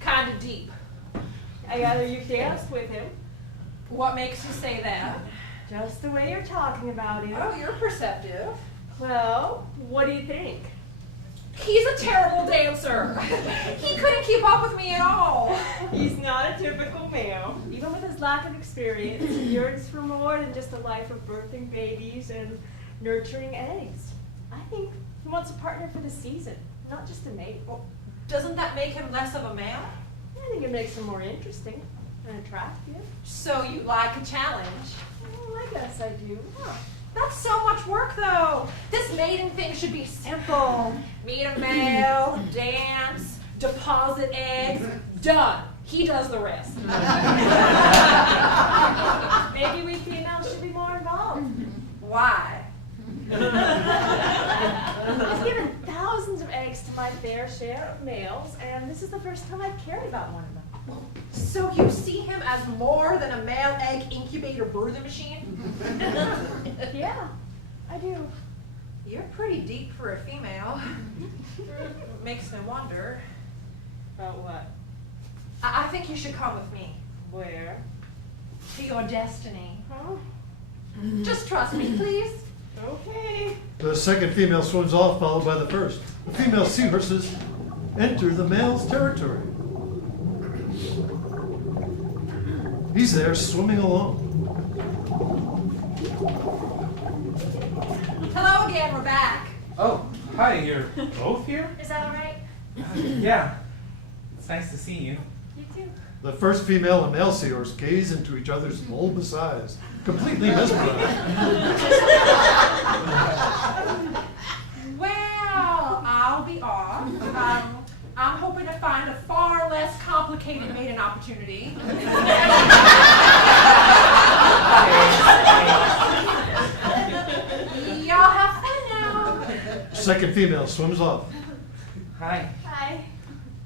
Kind of deep. I gather you danced with him. What makes you say that? Just the way you're talking about him. Oh, you're perceptive. Well, what do you think? He's a terrible dancer. He couldn't keep up with me at all. He's not a typical male. Even with his lack of experience, he yearns for more than just a life of birthing babies and nurturing eggs. I think he wants a partner for the season, not just a mate. Well, doesn't that make him less of a male? I think it makes him more interesting. and attractive. So you like a challenge? I guess I do. That's so much work, though. This mating thing should be simple. Meet a male, dance, deposit eggs, done. He does the rest. Maybe we females should be more involved. Why? I've given thousands of eggs to my fair share of males, and this is the first time I've cared about one of them. So you see him as more than a male egg incubator birthing machine? Yeah, I do. You're pretty deep for a female. Makes me wonder. About what? I think you should come with me Where? to your destiny. Huh? Just trust me, please. Okay. The second female swims off, followed by the first. The female seahorses enter the male's territory. He's there swimming along. Hello again, we're back. Oh, hi, you're both here? Is that all right? Yeah. It's nice to see you. You too. The first female and male seahorse gaze into each other's bulbous eyes, completely mesmerized. Well, I'll be off. I'm hoping to find a far less complicated mating opportunity. Y'all have fun now. Second female swims off. Hi. Hi.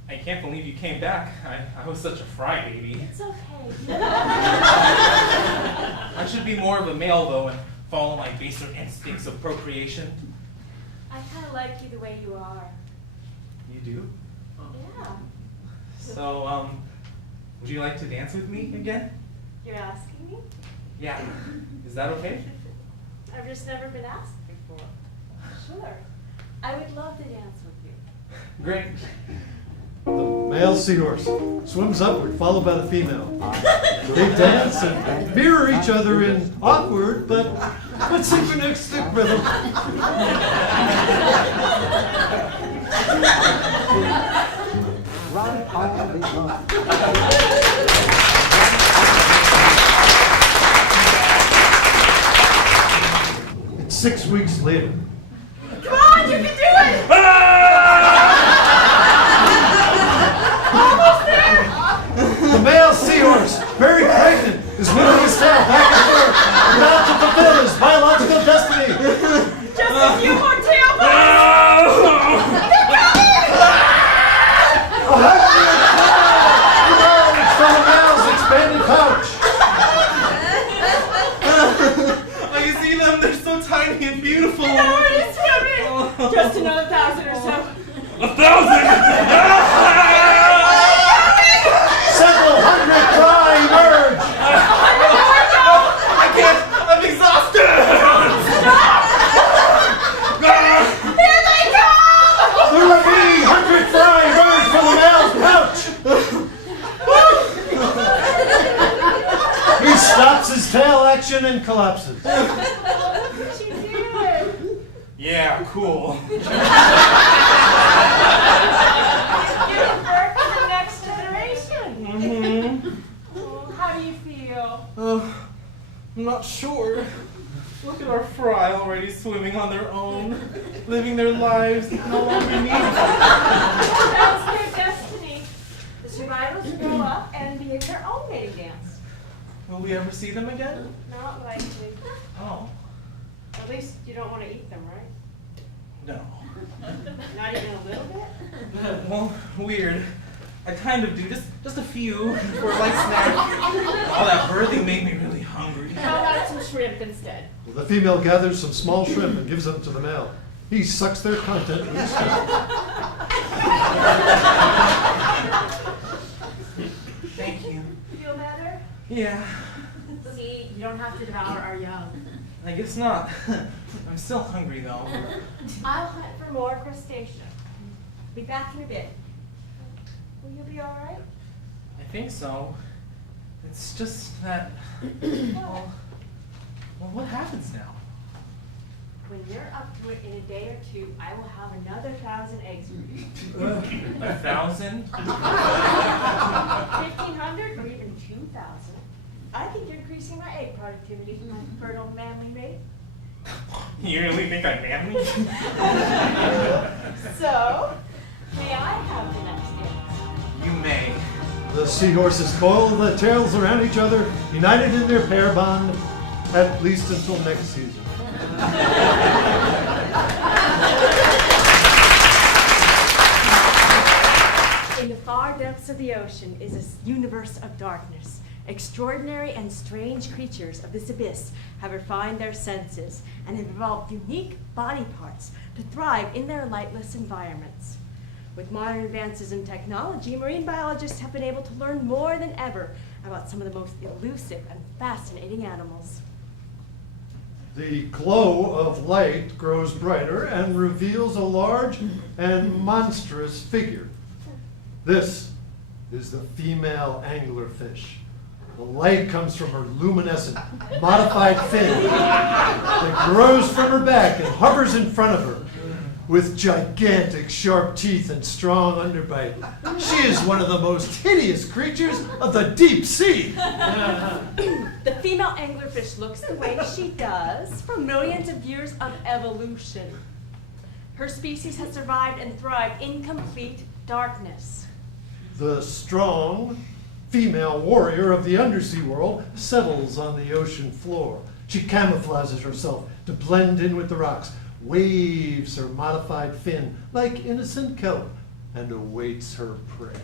I can't believe you came back. I was such a fry baby. It's okay. I should be more of a male, though, and follow my baser instincts of procreation. I kind of like you the way you are. You do? Yeah. So, would you like to dance with me again? You're asking me? Yeah. Is that okay? I've just never been asked before. Sure. I would love to dance with you. Great. The male seahorse swims upward, followed by the female. They dance and mirror each other in awkward but synchronistic rhythm. Run all the time. It's 6 weeks later. Come on, you can do it! The male seahorse, very pregnant, is whittling his tail back and forth, about to fulfill his biological destiny. Just a few more tailbacks! Emerge from the male's expanded pouch. I can see them. They're so tiny and beautiful. Already swimming! Just another 1,000 or so. 1,000! Several hundred fry emerge. I can't. I'm exhausted. Here they come! The remaining 100 fry emerge from the male's pouch. He stops his tail action and collapses. What you doing? Yeah, cool. Giving birth to the next generation. Oh, how do you feel? I'm not sure. Look at our fry already swimming on their own, living their lives that no longer need us. That's their destiny. The survivors grow up and begin their own mating dance. Will we ever see them again? Not likely. Oh, At least you don't want to eat them, right? no. Not even a little bit? Well, weird. I kind of do, just a few for a light snack. All that birthing made me really hungry. How about some shrimp instead? The female gathers some small shrimp and gives them to the male. He sucks their content with his tongue. Thank you. Feel better? Yeah, See, you don't have to devour our young. I guess not. I'm still hungry though. I'll hunt for more crustaceans. Be back in a bit. Will you be alright? I think so. It's just that, well, what happens now? When you're up to it in a day or two, I will have another 1,000 eggs for you. 1,000? 1,500 or even 2,000. I think you're increasing my egg productivity, my fertile, manly mate. You really think I'm manly? So, may I have the next dance? You may. The seahorses coil the tails around each other, united in their pair bond, at least until next season. In the far depths of the ocean is a universe of darkness. Extraordinary and strange creatures of this abyss have refined their senses and have evolved unique body parts to thrive in their lightless environments. With modern advances in technology, marine biologists have been able to learn more than ever about some of the most elusive and fascinating animals. The glow of light grows brighter and reveals a large and monstrous figure. This is the female anglerfish. The light comes from her luminescent, modified fin that grows from her back and hovers in front of her. With gigantic sharp teeth and strong underbite, she is one of the most hideous creatures of the deep sea. The female anglerfish looks the way she does for millions of years of evolution. Her species has survived and thrived in complete darkness. The strong female warrior of the undersea world settles on the ocean floor. She camouflages herself to blend in with the rocks, waves her modified fin like innocent kelp, and awaits her prey.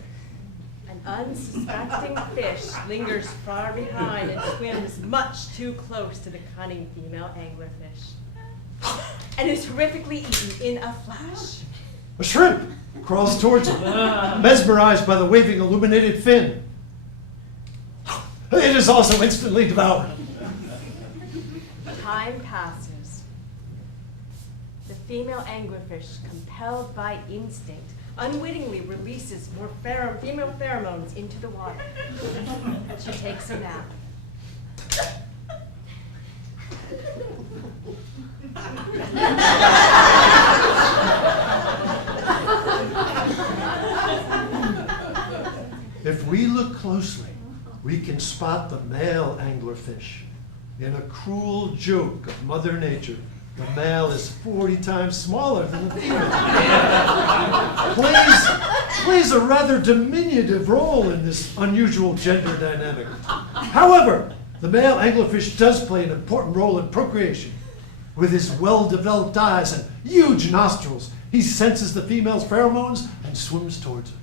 An unsuspecting fish lingers far behind and swims much too close to the cunning female anglerfish, and is horrifically eaten in a flash. A shrimp crawls towards her, mesmerized by the waving illuminated fin. It is also instantly devoured. Time passes. The female anglerfish, compelled by instinct, unwittingly releases more female pheromones into the water. She takes a nap. If we look closely, we can spot the male anglerfish. In a cruel joke of Mother Nature, the male is 40 times smaller than the female. Plays a rather diminutive role in this unusual gender dynamic. However, the male anglerfish does play an important role in procreation. With his well-developed eyes and huge nostrils, he senses the female's pheromones and swims towards her.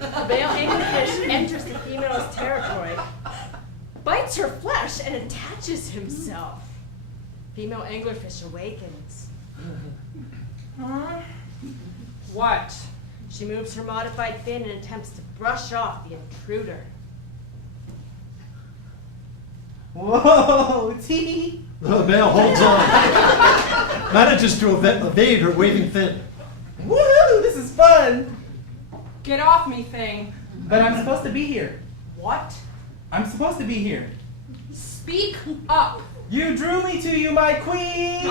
The male anglerfish enters the female's territory, bites her flesh, and attaches himself. Female anglerfish awakens. Huh? What? She moves her modified fin and attempts to brush off the intruder. Whoa, tee! The male holds on, manages to evade her waving fin. Woohoo! This is fun! Get off me, thing. But I'm supposed to be here. What? I'm supposed to be here. Speak up. You drew me to you, my queen!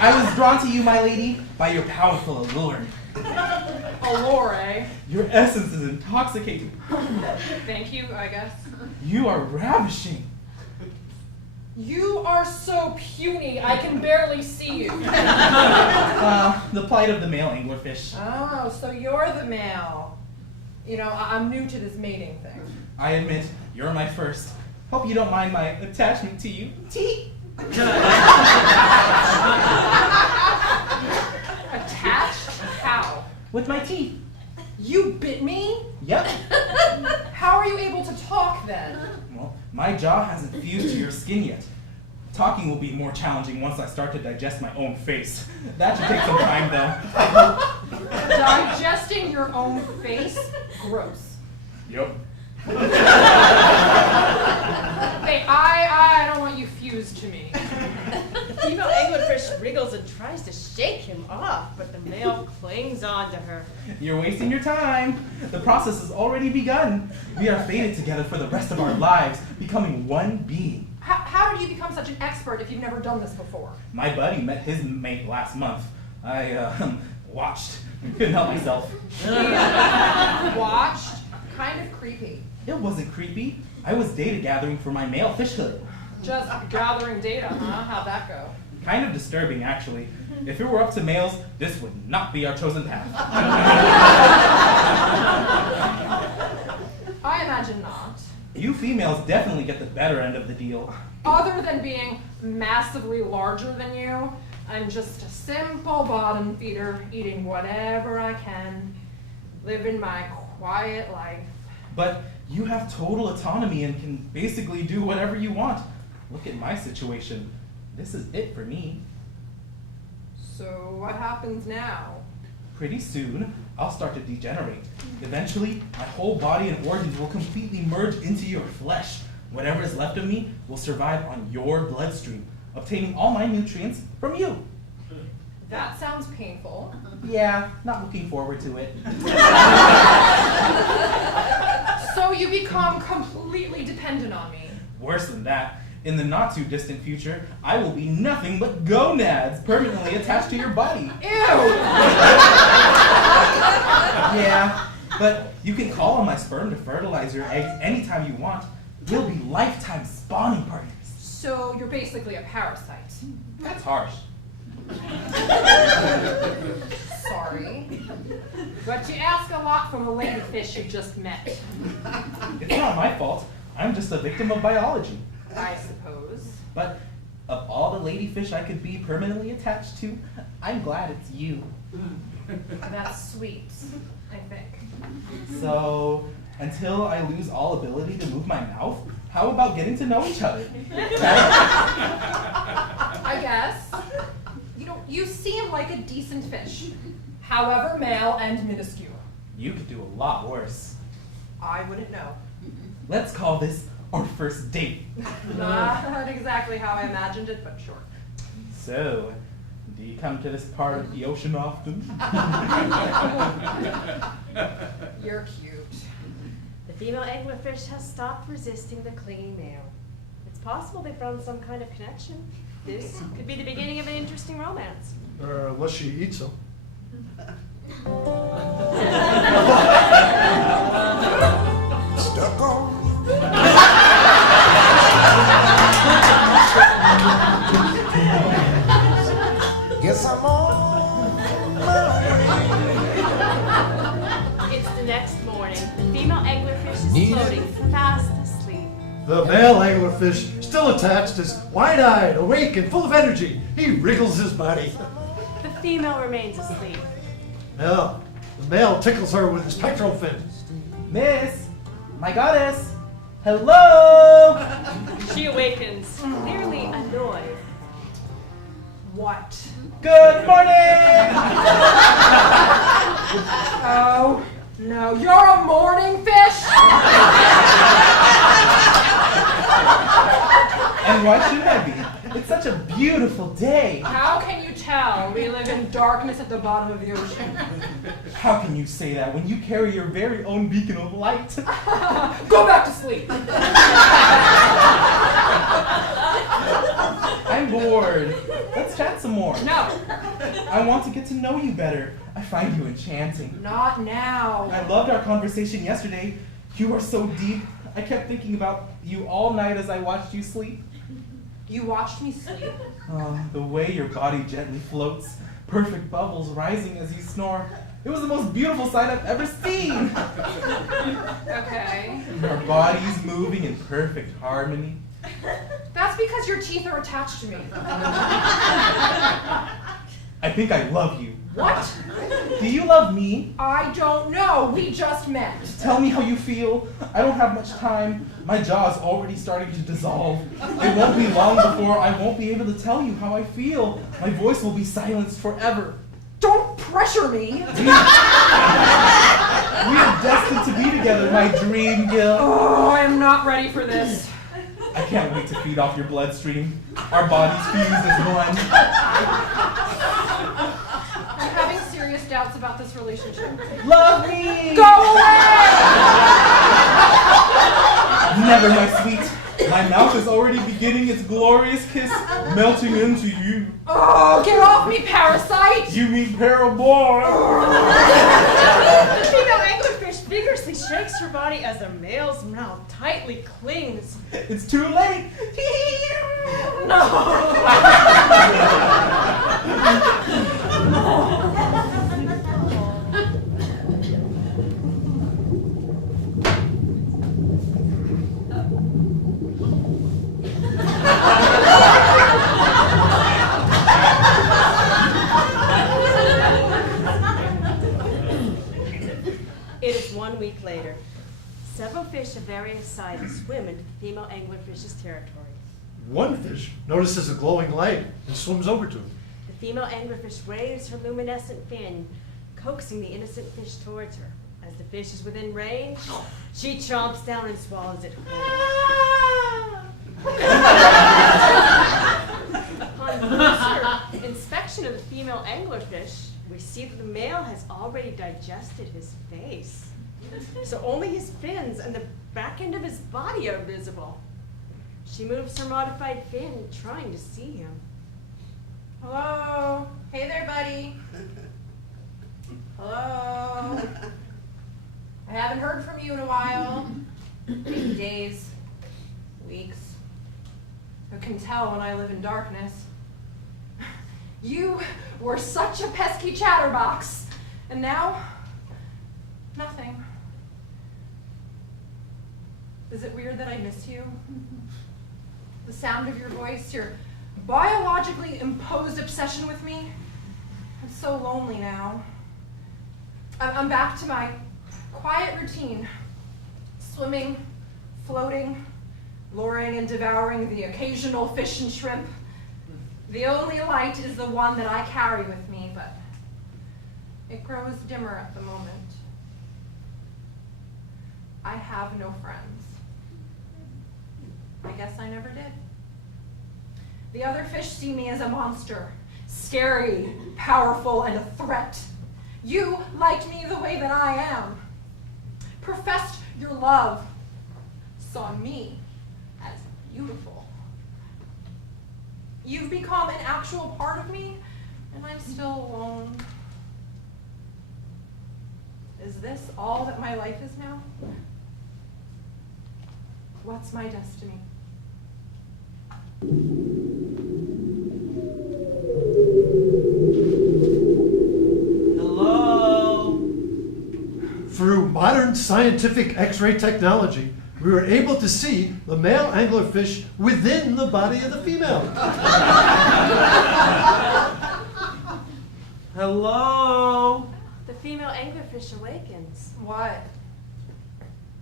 I was drawn to you, my lady, by your powerful allure. Allure. Your essence is intoxicating. Thank you, I guess. You are ravishing. You are so puny, I can barely see you. The plight of the male anglerfish. Oh, so you're the male. You know, I'm new to this mating thing. I admit, you're my first. Hope you don't mind my attachment to you. Tee! Attached? How? With my teeth. You bit me? Yep. How are you able to talk then? Well, my jaw hasn't fused to your skin yet. Talking will be more challenging once I start to digest my own face. That should take some time, though. Digesting your own face? Gross. Yep. Hey, I don't want you fused to me. The female anglerfish wriggles and tries to shake him off, but the male clings on to her. You're wasting your time. The process has already begun. We are fated together for the rest of our lives, becoming one being. How did you become such an expert if you've never done this before? My buddy met his mate last month. I watched. Couldn't help myself. Watched? Kind of It wasn't creepy. I was data gathering for my male fishhood. Just gathering data, huh? How'd that go? Kind of disturbing, actually. If it were up to males, this would not be our chosen path. I imagine not. You females definitely get the better end of the deal. Other than being massively larger than you, I'm just a simple bottom feeder, eating whatever I can, living my quiet life. But you have total autonomy and can basically do whatever you want. Look at my situation. This is it for me. So what happens now? Pretty soon, I'll start to degenerate. Eventually, my whole body and organs will completely merge into your flesh. Whatever is left of me will survive on your bloodstream, obtaining all my nutrients from you. That sounds painful. Yeah, not looking forward to it. So you become completely dependent on me. Worse than that, in the not too distant future, I will be nothing but gonads permanently attached to your body. Ew! Yeah, but you can call on my sperm to fertilize your eggs anytime you want. We'll be lifetime spawning partners. So you're basically a parasite. That's harsh. Sorry. But you ask a lot from a ladyfish you just met. It's not my fault. I'm just a victim of biology. I suppose. But of all the ladyfish I could be permanently attached to, I'm glad it's you. That's sweet, I think. So, until I lose all ability to move my mouth, how about getting to know each other? I guess. You seem like a decent fish. However male and minuscule. You could do a lot worse. I wouldn't know. Let's call this our first date. Not exactly how I imagined it, but sure. So, do you come to this part of the ocean often? You're cute. The female anglerfish has stopped resisting the clingy male. It's possible they found some kind of connection. This could be the beginning of an interesting romance. Unless she eats them. Stuck on. Guess I'm on my way. It's the next morning. The female anglerfish is Need it. floating fast asleep. The male anglerfish, still attached, is wide-eyed, awake, and full of energy. He wriggles his body. The female remains asleep. Now, the male tickles her with his pectoral fin. Miss, my goddess, hello! She awakens, clearly annoyed. What? Good morning! Oh, no. You're a morning fish? And why should I be? It's such a beautiful day. How can you tell? We live in darkness at the bottom of the ocean. How can you say that when you carry your very own beacon of light? Go back to sleep. I'm bored. Let's chat some more. No, I want to get to know you better. I find you enchanting. not now. I loved our conversation yesterday. You are so deep. I kept thinking about you all night as I watched you sleep. You watched me sleep? The way your body gently floats, perfect bubbles rising as you snore. It was the most beautiful sight I've ever seen. Okay. Our bodies moving in perfect harmony. That's because your teeth are attached to me. I think I love you. What? Do you love me? I don't know. We just met. Tell me how you feel. I don't have much time. My jaw's already starting to dissolve. It won't be long before I won't be able to tell you how I feel. My voice will be silenced forever. Don't pressure me. We are destined to be together, my dream, Gil. Oh, I am not ready for this. I can't wait to feed off your bloodstream. Our bodies fuse as one. I'm having serious doubts about this relationship. Love me! Go away! Never, my sweet. My mouth is already beginning its glorious kiss, melting into you. Oh, get off me, parasite! You mean paraboy? The female anglerfish vigorously shakes her body as the male's mouth tightly clings. It's too late. It is 1 week later. Several fish of various sizes swim into the female anglerfish's territory. One fish notices a glowing light and swims over to it. The female anglerfish waves her luminescent fin, coaxing the innocent fish towards her. As the fish is within range, she chomps down and swallows it whole. Upon closer inspection of the female anglerfish, we see that the male has already digested his face. So only his fins and the back end of his body are visible. She moves her modified fin, trying to see him. Hello? Hey there, buddy. Hello? I haven't heard from you in a while. Maybe days, weeks. Who can tell when I live in darkness? You were such a pesky chatterbox, and now, nothing. Is it weird that I miss you? The sound of your voice, your biologically imposed obsession with me? I'm so lonely now. I'm back to my quiet routine. Swimming, floating, luring and devouring the occasional fish and shrimp. The only light is the one that I carry with me, but it grows dimmer at the moment. I have no friends. I guess I never did. The other fish see me as a monster, scary, powerful, and a threat. You liked me the way that I am, professed your love, saw me as beautiful. You've become an actual part of me, and I'm still alone. Is this all that my life is now? What's my destiny? Hello? Through modern scientific X-ray technology, we were able to see the male anglerfish within the body of the female. Hello? The female anglerfish awakens. What?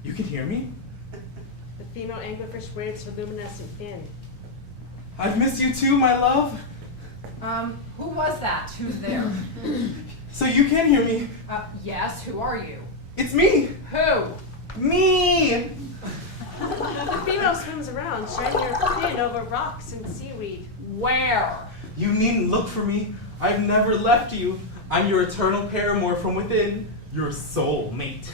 You can hear me? The female anglerfish waves her luminescent fin. I've missed you too, my love. Who was that? Who's there? So you can hear me. Yes, who are you? It's me. Who? Me. The female swims around, shining her fin over rocks and seaweed. Where? You needn't look for me. I've never left you. I'm your eternal paramour from within, your soul mate.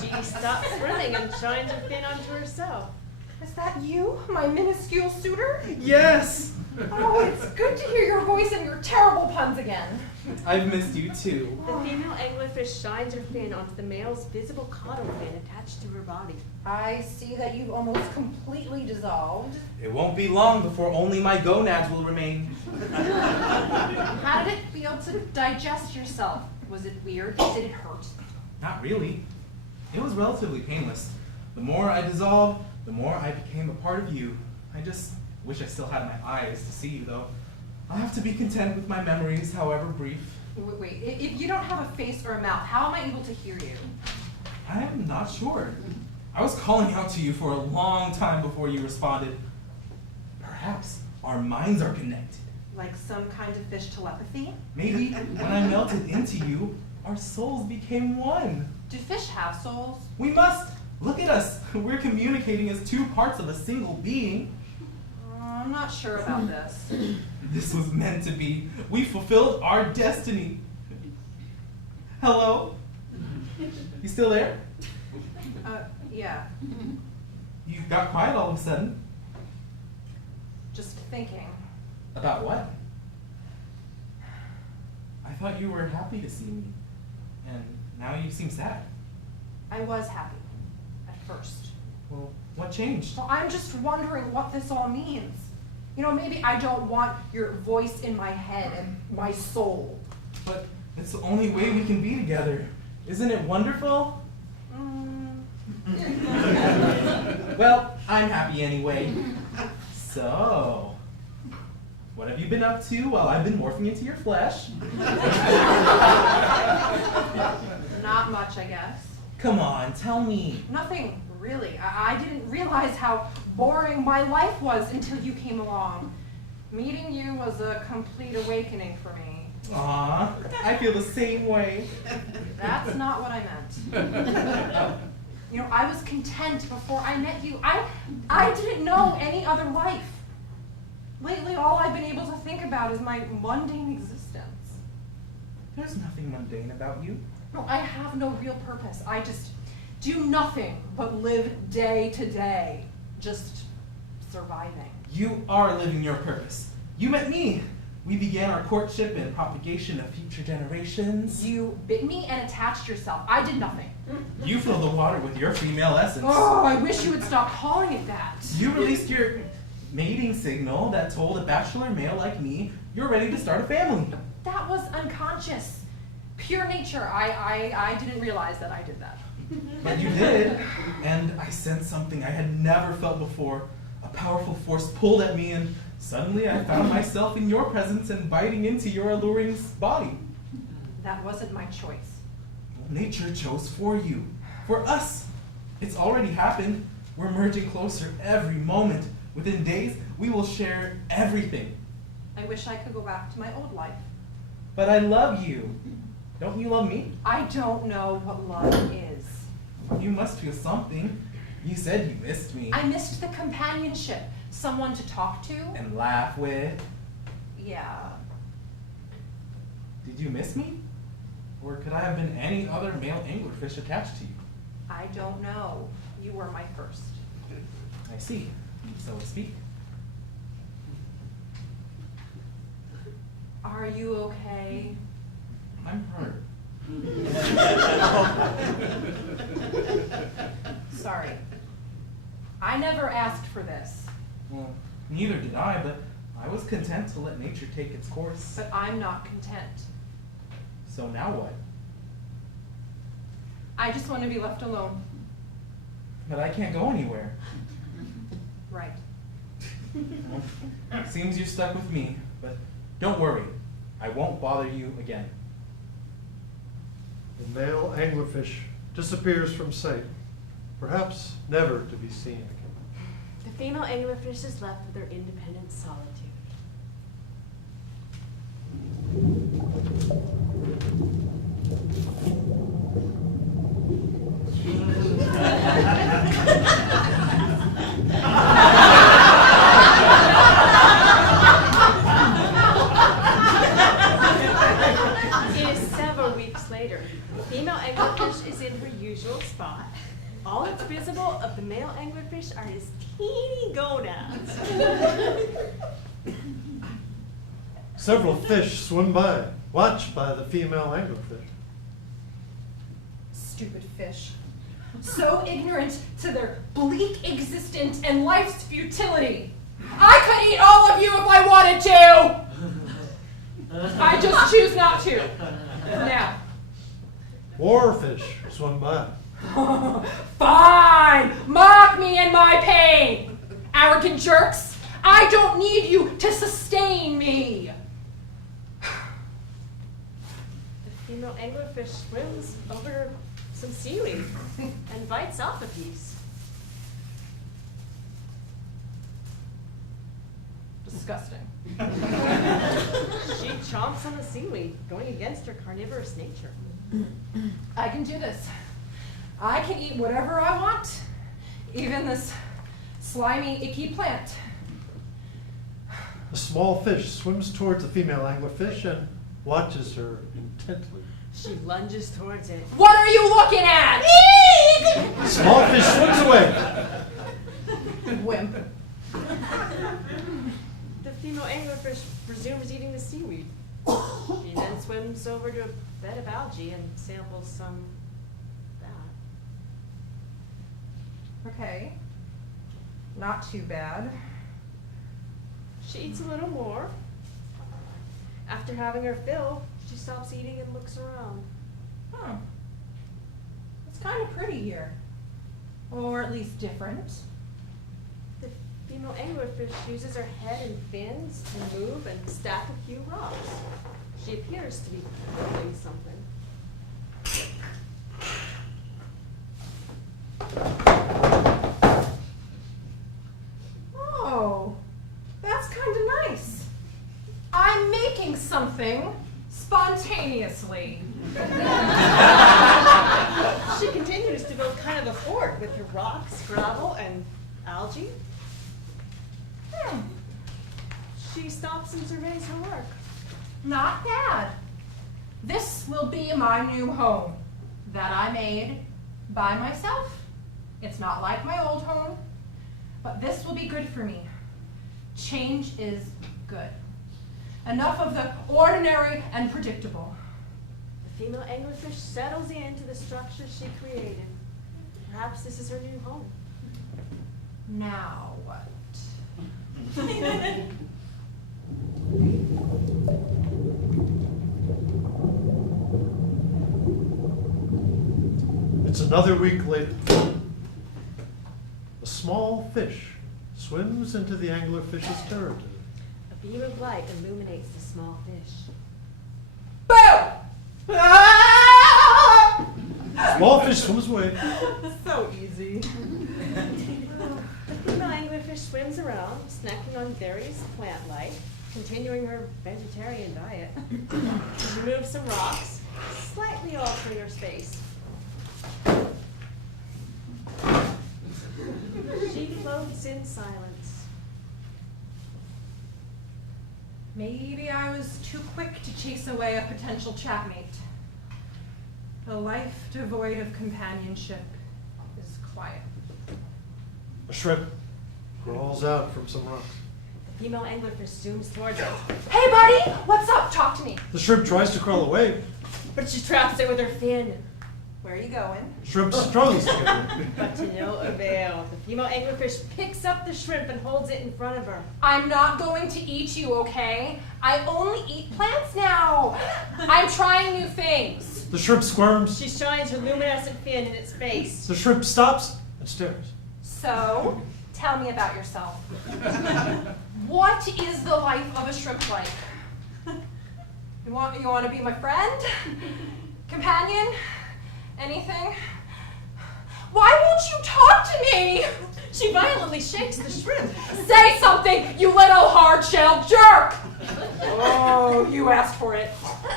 She stops swimming and shines her fin onto herself. Is that you, my minuscule suitor? Yes. Oh, it's good to hear your voice and your terrible puns again. I've missed you too. The female anglerfish shines her fin onto the male's visible caudal fin attached to her body. I see that you've almost completely dissolved. It won't be long before only my gonads will remain. How did it feel to digest yourself? Was it weird? Did it hurt? Not really. It was relatively painless. The more I dissolved, the more I became a part of you. I just wish I still had my eyes to see you, though. I'll have to be content with my memories, however brief. Wait, if you don't have a face or a mouth, how am I able to hear you? I'm not sure. I was calling out to you for a long time before you responded. Perhaps our minds are connected. Like some kind of fish telepathy? Maybe when I melted into you, our souls became one. Do fish have souls? We must. Look at us. We're communicating as two parts of a single being. I'm not sure about this. This was meant to be. We fulfilled our destiny. Hello? You still there? Yeah. You got quiet all of a sudden. Just thinking. About what? I thought you were happy to see me, and now you seem sad. I was happy at first. Well, what changed? So I'm just wondering what this all means. You know, maybe I don't want your voice in my head and my soul. But it's the only way we can be together. Isn't it wonderful? Well, I'm happy anyway. So, what have you been up to while I've been morphing into your flesh? Not much, I guess. Come on, tell me. Nothing, really. I didn't realize how boring my life was until you came along. Meeting you was a complete awakening for me. Aw, I feel the same way. That's not what I meant. You know, I was content before I met you. I didn't know any other life. Lately, all I've been able to think about is my mundane existence. There's nothing mundane about you. No, I have no real purpose. I just do nothing but live day to day, just surviving. You are living your purpose. You met me. We began our courtship and propagation of future generations. You bit me and attached yourself. I did nothing. You fill the water with your female essence. Oh, I wish you would stop calling it that. You released your mating signal that told a bachelor male like me you're ready to start a family. That was unconscious. Pure nature. I didn't realize that I did that. But you did, and I sensed something I had never felt before. A powerful force pulled at me, and suddenly I found myself in your presence and biting into your alluring body. That wasn't my choice. Nature chose for you, for us. It's already happened. We're merging closer every moment. Within days, we will share everything. I wish I could go back to my old life. But I love you. Don't you love me? I don't know what love is. You must feel something. You said you missed me. I missed the companionship, someone to talk to. And laugh with. Yeah. Did you miss me? Or could I have been any other male anglerfish attached to you? I don't know. You were my first. I see. So to speak. Are you okay? I'm hurt. Sorry. I never asked for this, Well, neither did I, but I was content to let nature take its course. but I'm not content. So now what? I just want to be left alone. But I can't go anywhere. Right. Well, seems you're stuck with me, but don't worry. I won't bother you again. The male anglerfish disappears from sight, perhaps never to be seen again. The female anglerfish is left with her independent solitude. It is several weeks later. The female anglerfish is in her usual spot. All that's visible of the male anglerfish are his teeny gonads. Several fish swim by, watched by the female anglerfish. Stupid fish. So ignorant to their bleak existence and life's futility. I could eat all of you if I wanted to! I just choose not to. Now. Warfish swim by. Fine! Mock me and my pain! Arrogant jerks! I don't need you to sustain me! The female anglerfish swims over some seaweed and bites off a piece. Disgusting. She chomps on the seaweed, going against her carnivorous nature. I can do this. I can eat whatever I want, even this slimy, icky plant. A small fish swims towards the female anglerfish and watches her intently. She lunges towards it. What are you looking at? The small fish swims away. Wimp. The female anglerfish resumes eating the seaweed. She then swims over to a bed of algae and samples some of that. Okay. Not too bad. She eats a little more. After having her fill, she stops eating and looks around. Hmm. It's kind of pretty here. Or at least different. The female anglerfish uses her head and fins to move and stack a few rocks. She appears to be building something. Oh, that's kind of nice. I'm making something spontaneously. She continues to build kind of a fort with her rocks, gravel, and algae. She stops and surveys her work. Not bad. This will be my new home that I made by myself. It's not like my old home, but this will be good for me. Change is good. Enough of the ordinary and predictable. The female anglerfish settles into the structure she created. Perhaps this is her new home. Now what? It's another week later. A small fish swims into the anglerfish's territory. A beam of light illuminates the small fish. Boo! Ah! Small fish swims away. So easy. The female anglerfish swims around, snacking on various plant life, continuing her vegetarian diet. She removes some rocks, slightly altering her space. She floats in silence. Maybe I was too quick to chase away a potential chatmate. A life devoid of companionship is quiet. A shrimp crawls out from some rocks. The female anglerfish zooms towards it, Hey buddy, what's up? Talk to me. The shrimp tries to crawl away. but she traps it with her fin. Where are you going? Shrimp struggles to get away. But to no avail. The female anglerfish picks up the shrimp and holds it in front of her. I'm not going to eat you, okay? I only eat plants now. I'm trying new things. The shrimp squirms. She shines her luminescent fin in its face. The shrimp stops and stares. So, tell me about yourself. What is the life of a shrimp like? You want to be my friend? Companion? Anything? Why won't you talk to me? She violently shakes the shrimp. Say something, you little hard-shelled jerk! Oh, you asked for it.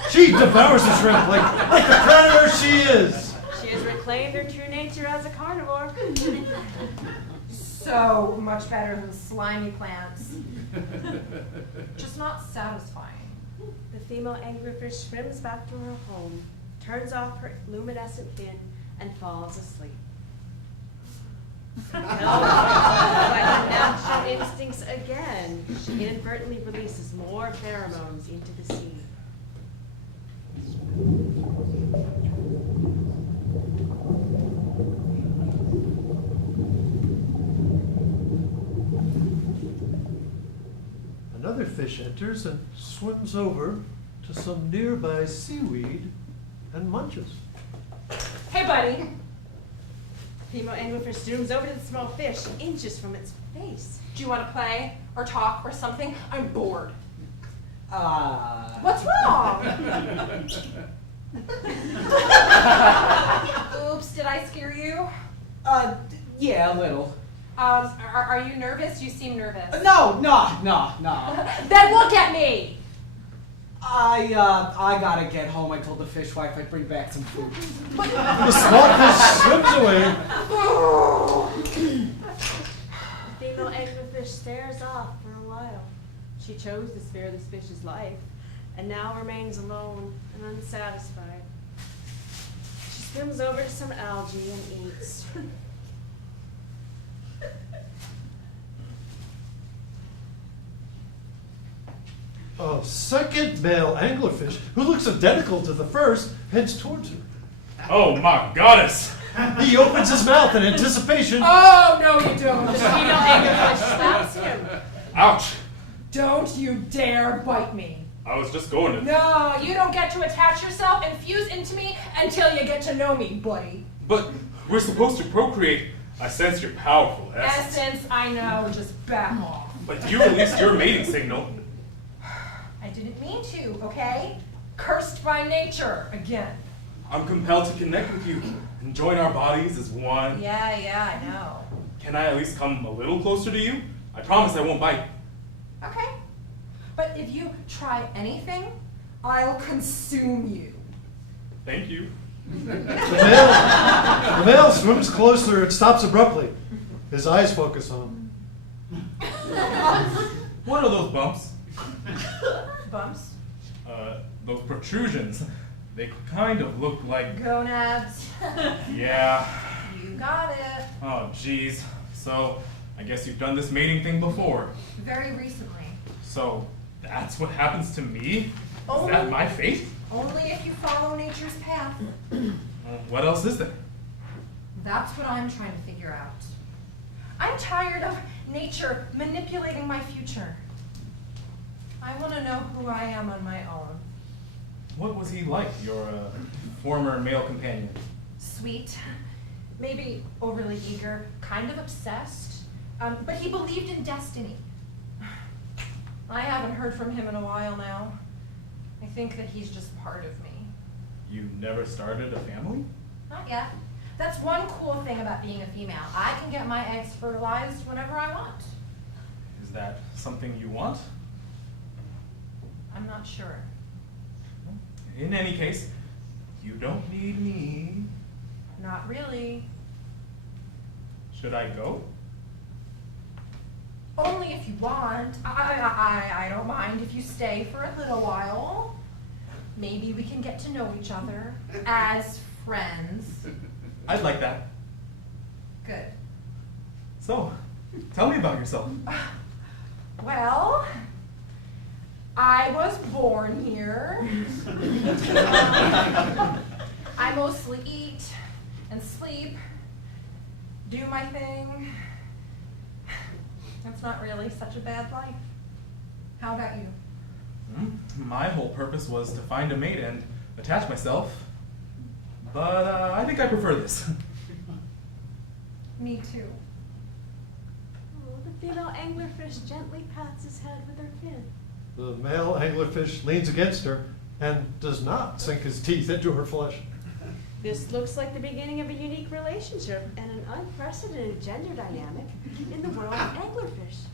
She devours the shrimp like the predator she is. She has reclaimed her true nature as a carnivore. So much better than slimy plants. Just not satisfying. The female anglerfish swims back to her home, turns off her luminescent fin, and falls asleep. Held by her natural instincts again, she inadvertently releases more pheromones into the sea. Another fish enters and swims over to some nearby seaweed and munches. Hey, buddy. Female anglerfish zooms over to the small fish, inches from its face. Do you want to play or talk or something? I'm bored. Ah. What's wrong? Oops, did I scare you? Yeah, a little. Are you nervous? You seem nervous. No. Then look at me! I gotta get home. I told the fish wife I'd bring back some food. The small fish swims away. The female anglerfish stares off for a while. She chose to spare this fish's life, and now remains alone and unsatisfied. She swims over to some algae and eats. A second male anglerfish, who looks identical to the first, heads towards her. Oh my goddess! He opens his mouth in anticipation. Oh, no, you don't. The female anglerfish slaps him. Ouch! Don't you dare bite me. I was just going to. No, you don't get to attach yourself and fuse into me until you get to know me, buddy. But we're supposed to procreate. I sense your powerful essence. Essence, I know, just back off. But you released your mating signal. I didn't mean to, okay? Cursed by nature, again. I'm compelled to connect with you and join our bodies as one. Yeah, I know. Can I at least come a little closer to you? I promise I won't bite. Okay. But if you try anything, I'll consume you. Thank you. The male swims closer and stops abruptly. His eyes focus on him. What are those bumps? Bumps? Those protrusions. They kind of look like... Gonads. Yeah. You got it. Oh, geez. So, I guess you've done this mating thing before. Very recently. So, that's what happens to me? Is Only- that my fate? Only if you follow nature's path. What else is there? That's what I'm trying to figure out. I'm tired of nature manipulating my future. I want to know who I am on my own. What was he like, your former male companion? Sweet, maybe overly eager, kind of obsessed, but he believed in destiny. I haven't heard from him in a while now. I think that he's just part of me. You never started a family? Not yet. That's one cool thing about being a female. I can get my eggs fertilized whenever I want. Is that something you want? I'm not sure. In any case, you don't need me. Not really. Should I go? Only if you want. I don't mind if you stay for a little while. Maybe we can get to know each other as friends. I'd like that. Good. So, tell me about yourself. Well, I was born here. I mostly eat and sleep, do my thing. That's not really such a bad life. How about you? My whole purpose was to find a mate and attach myself. But I think I prefer this. Me too. Oh, the female anglerfish gently pats his head with her fin. The male anglerfish leans against her and does not sink his teeth into her flesh. This looks like the beginning of a unique relationship and an unprecedented gender dynamic in the world of anglerfish.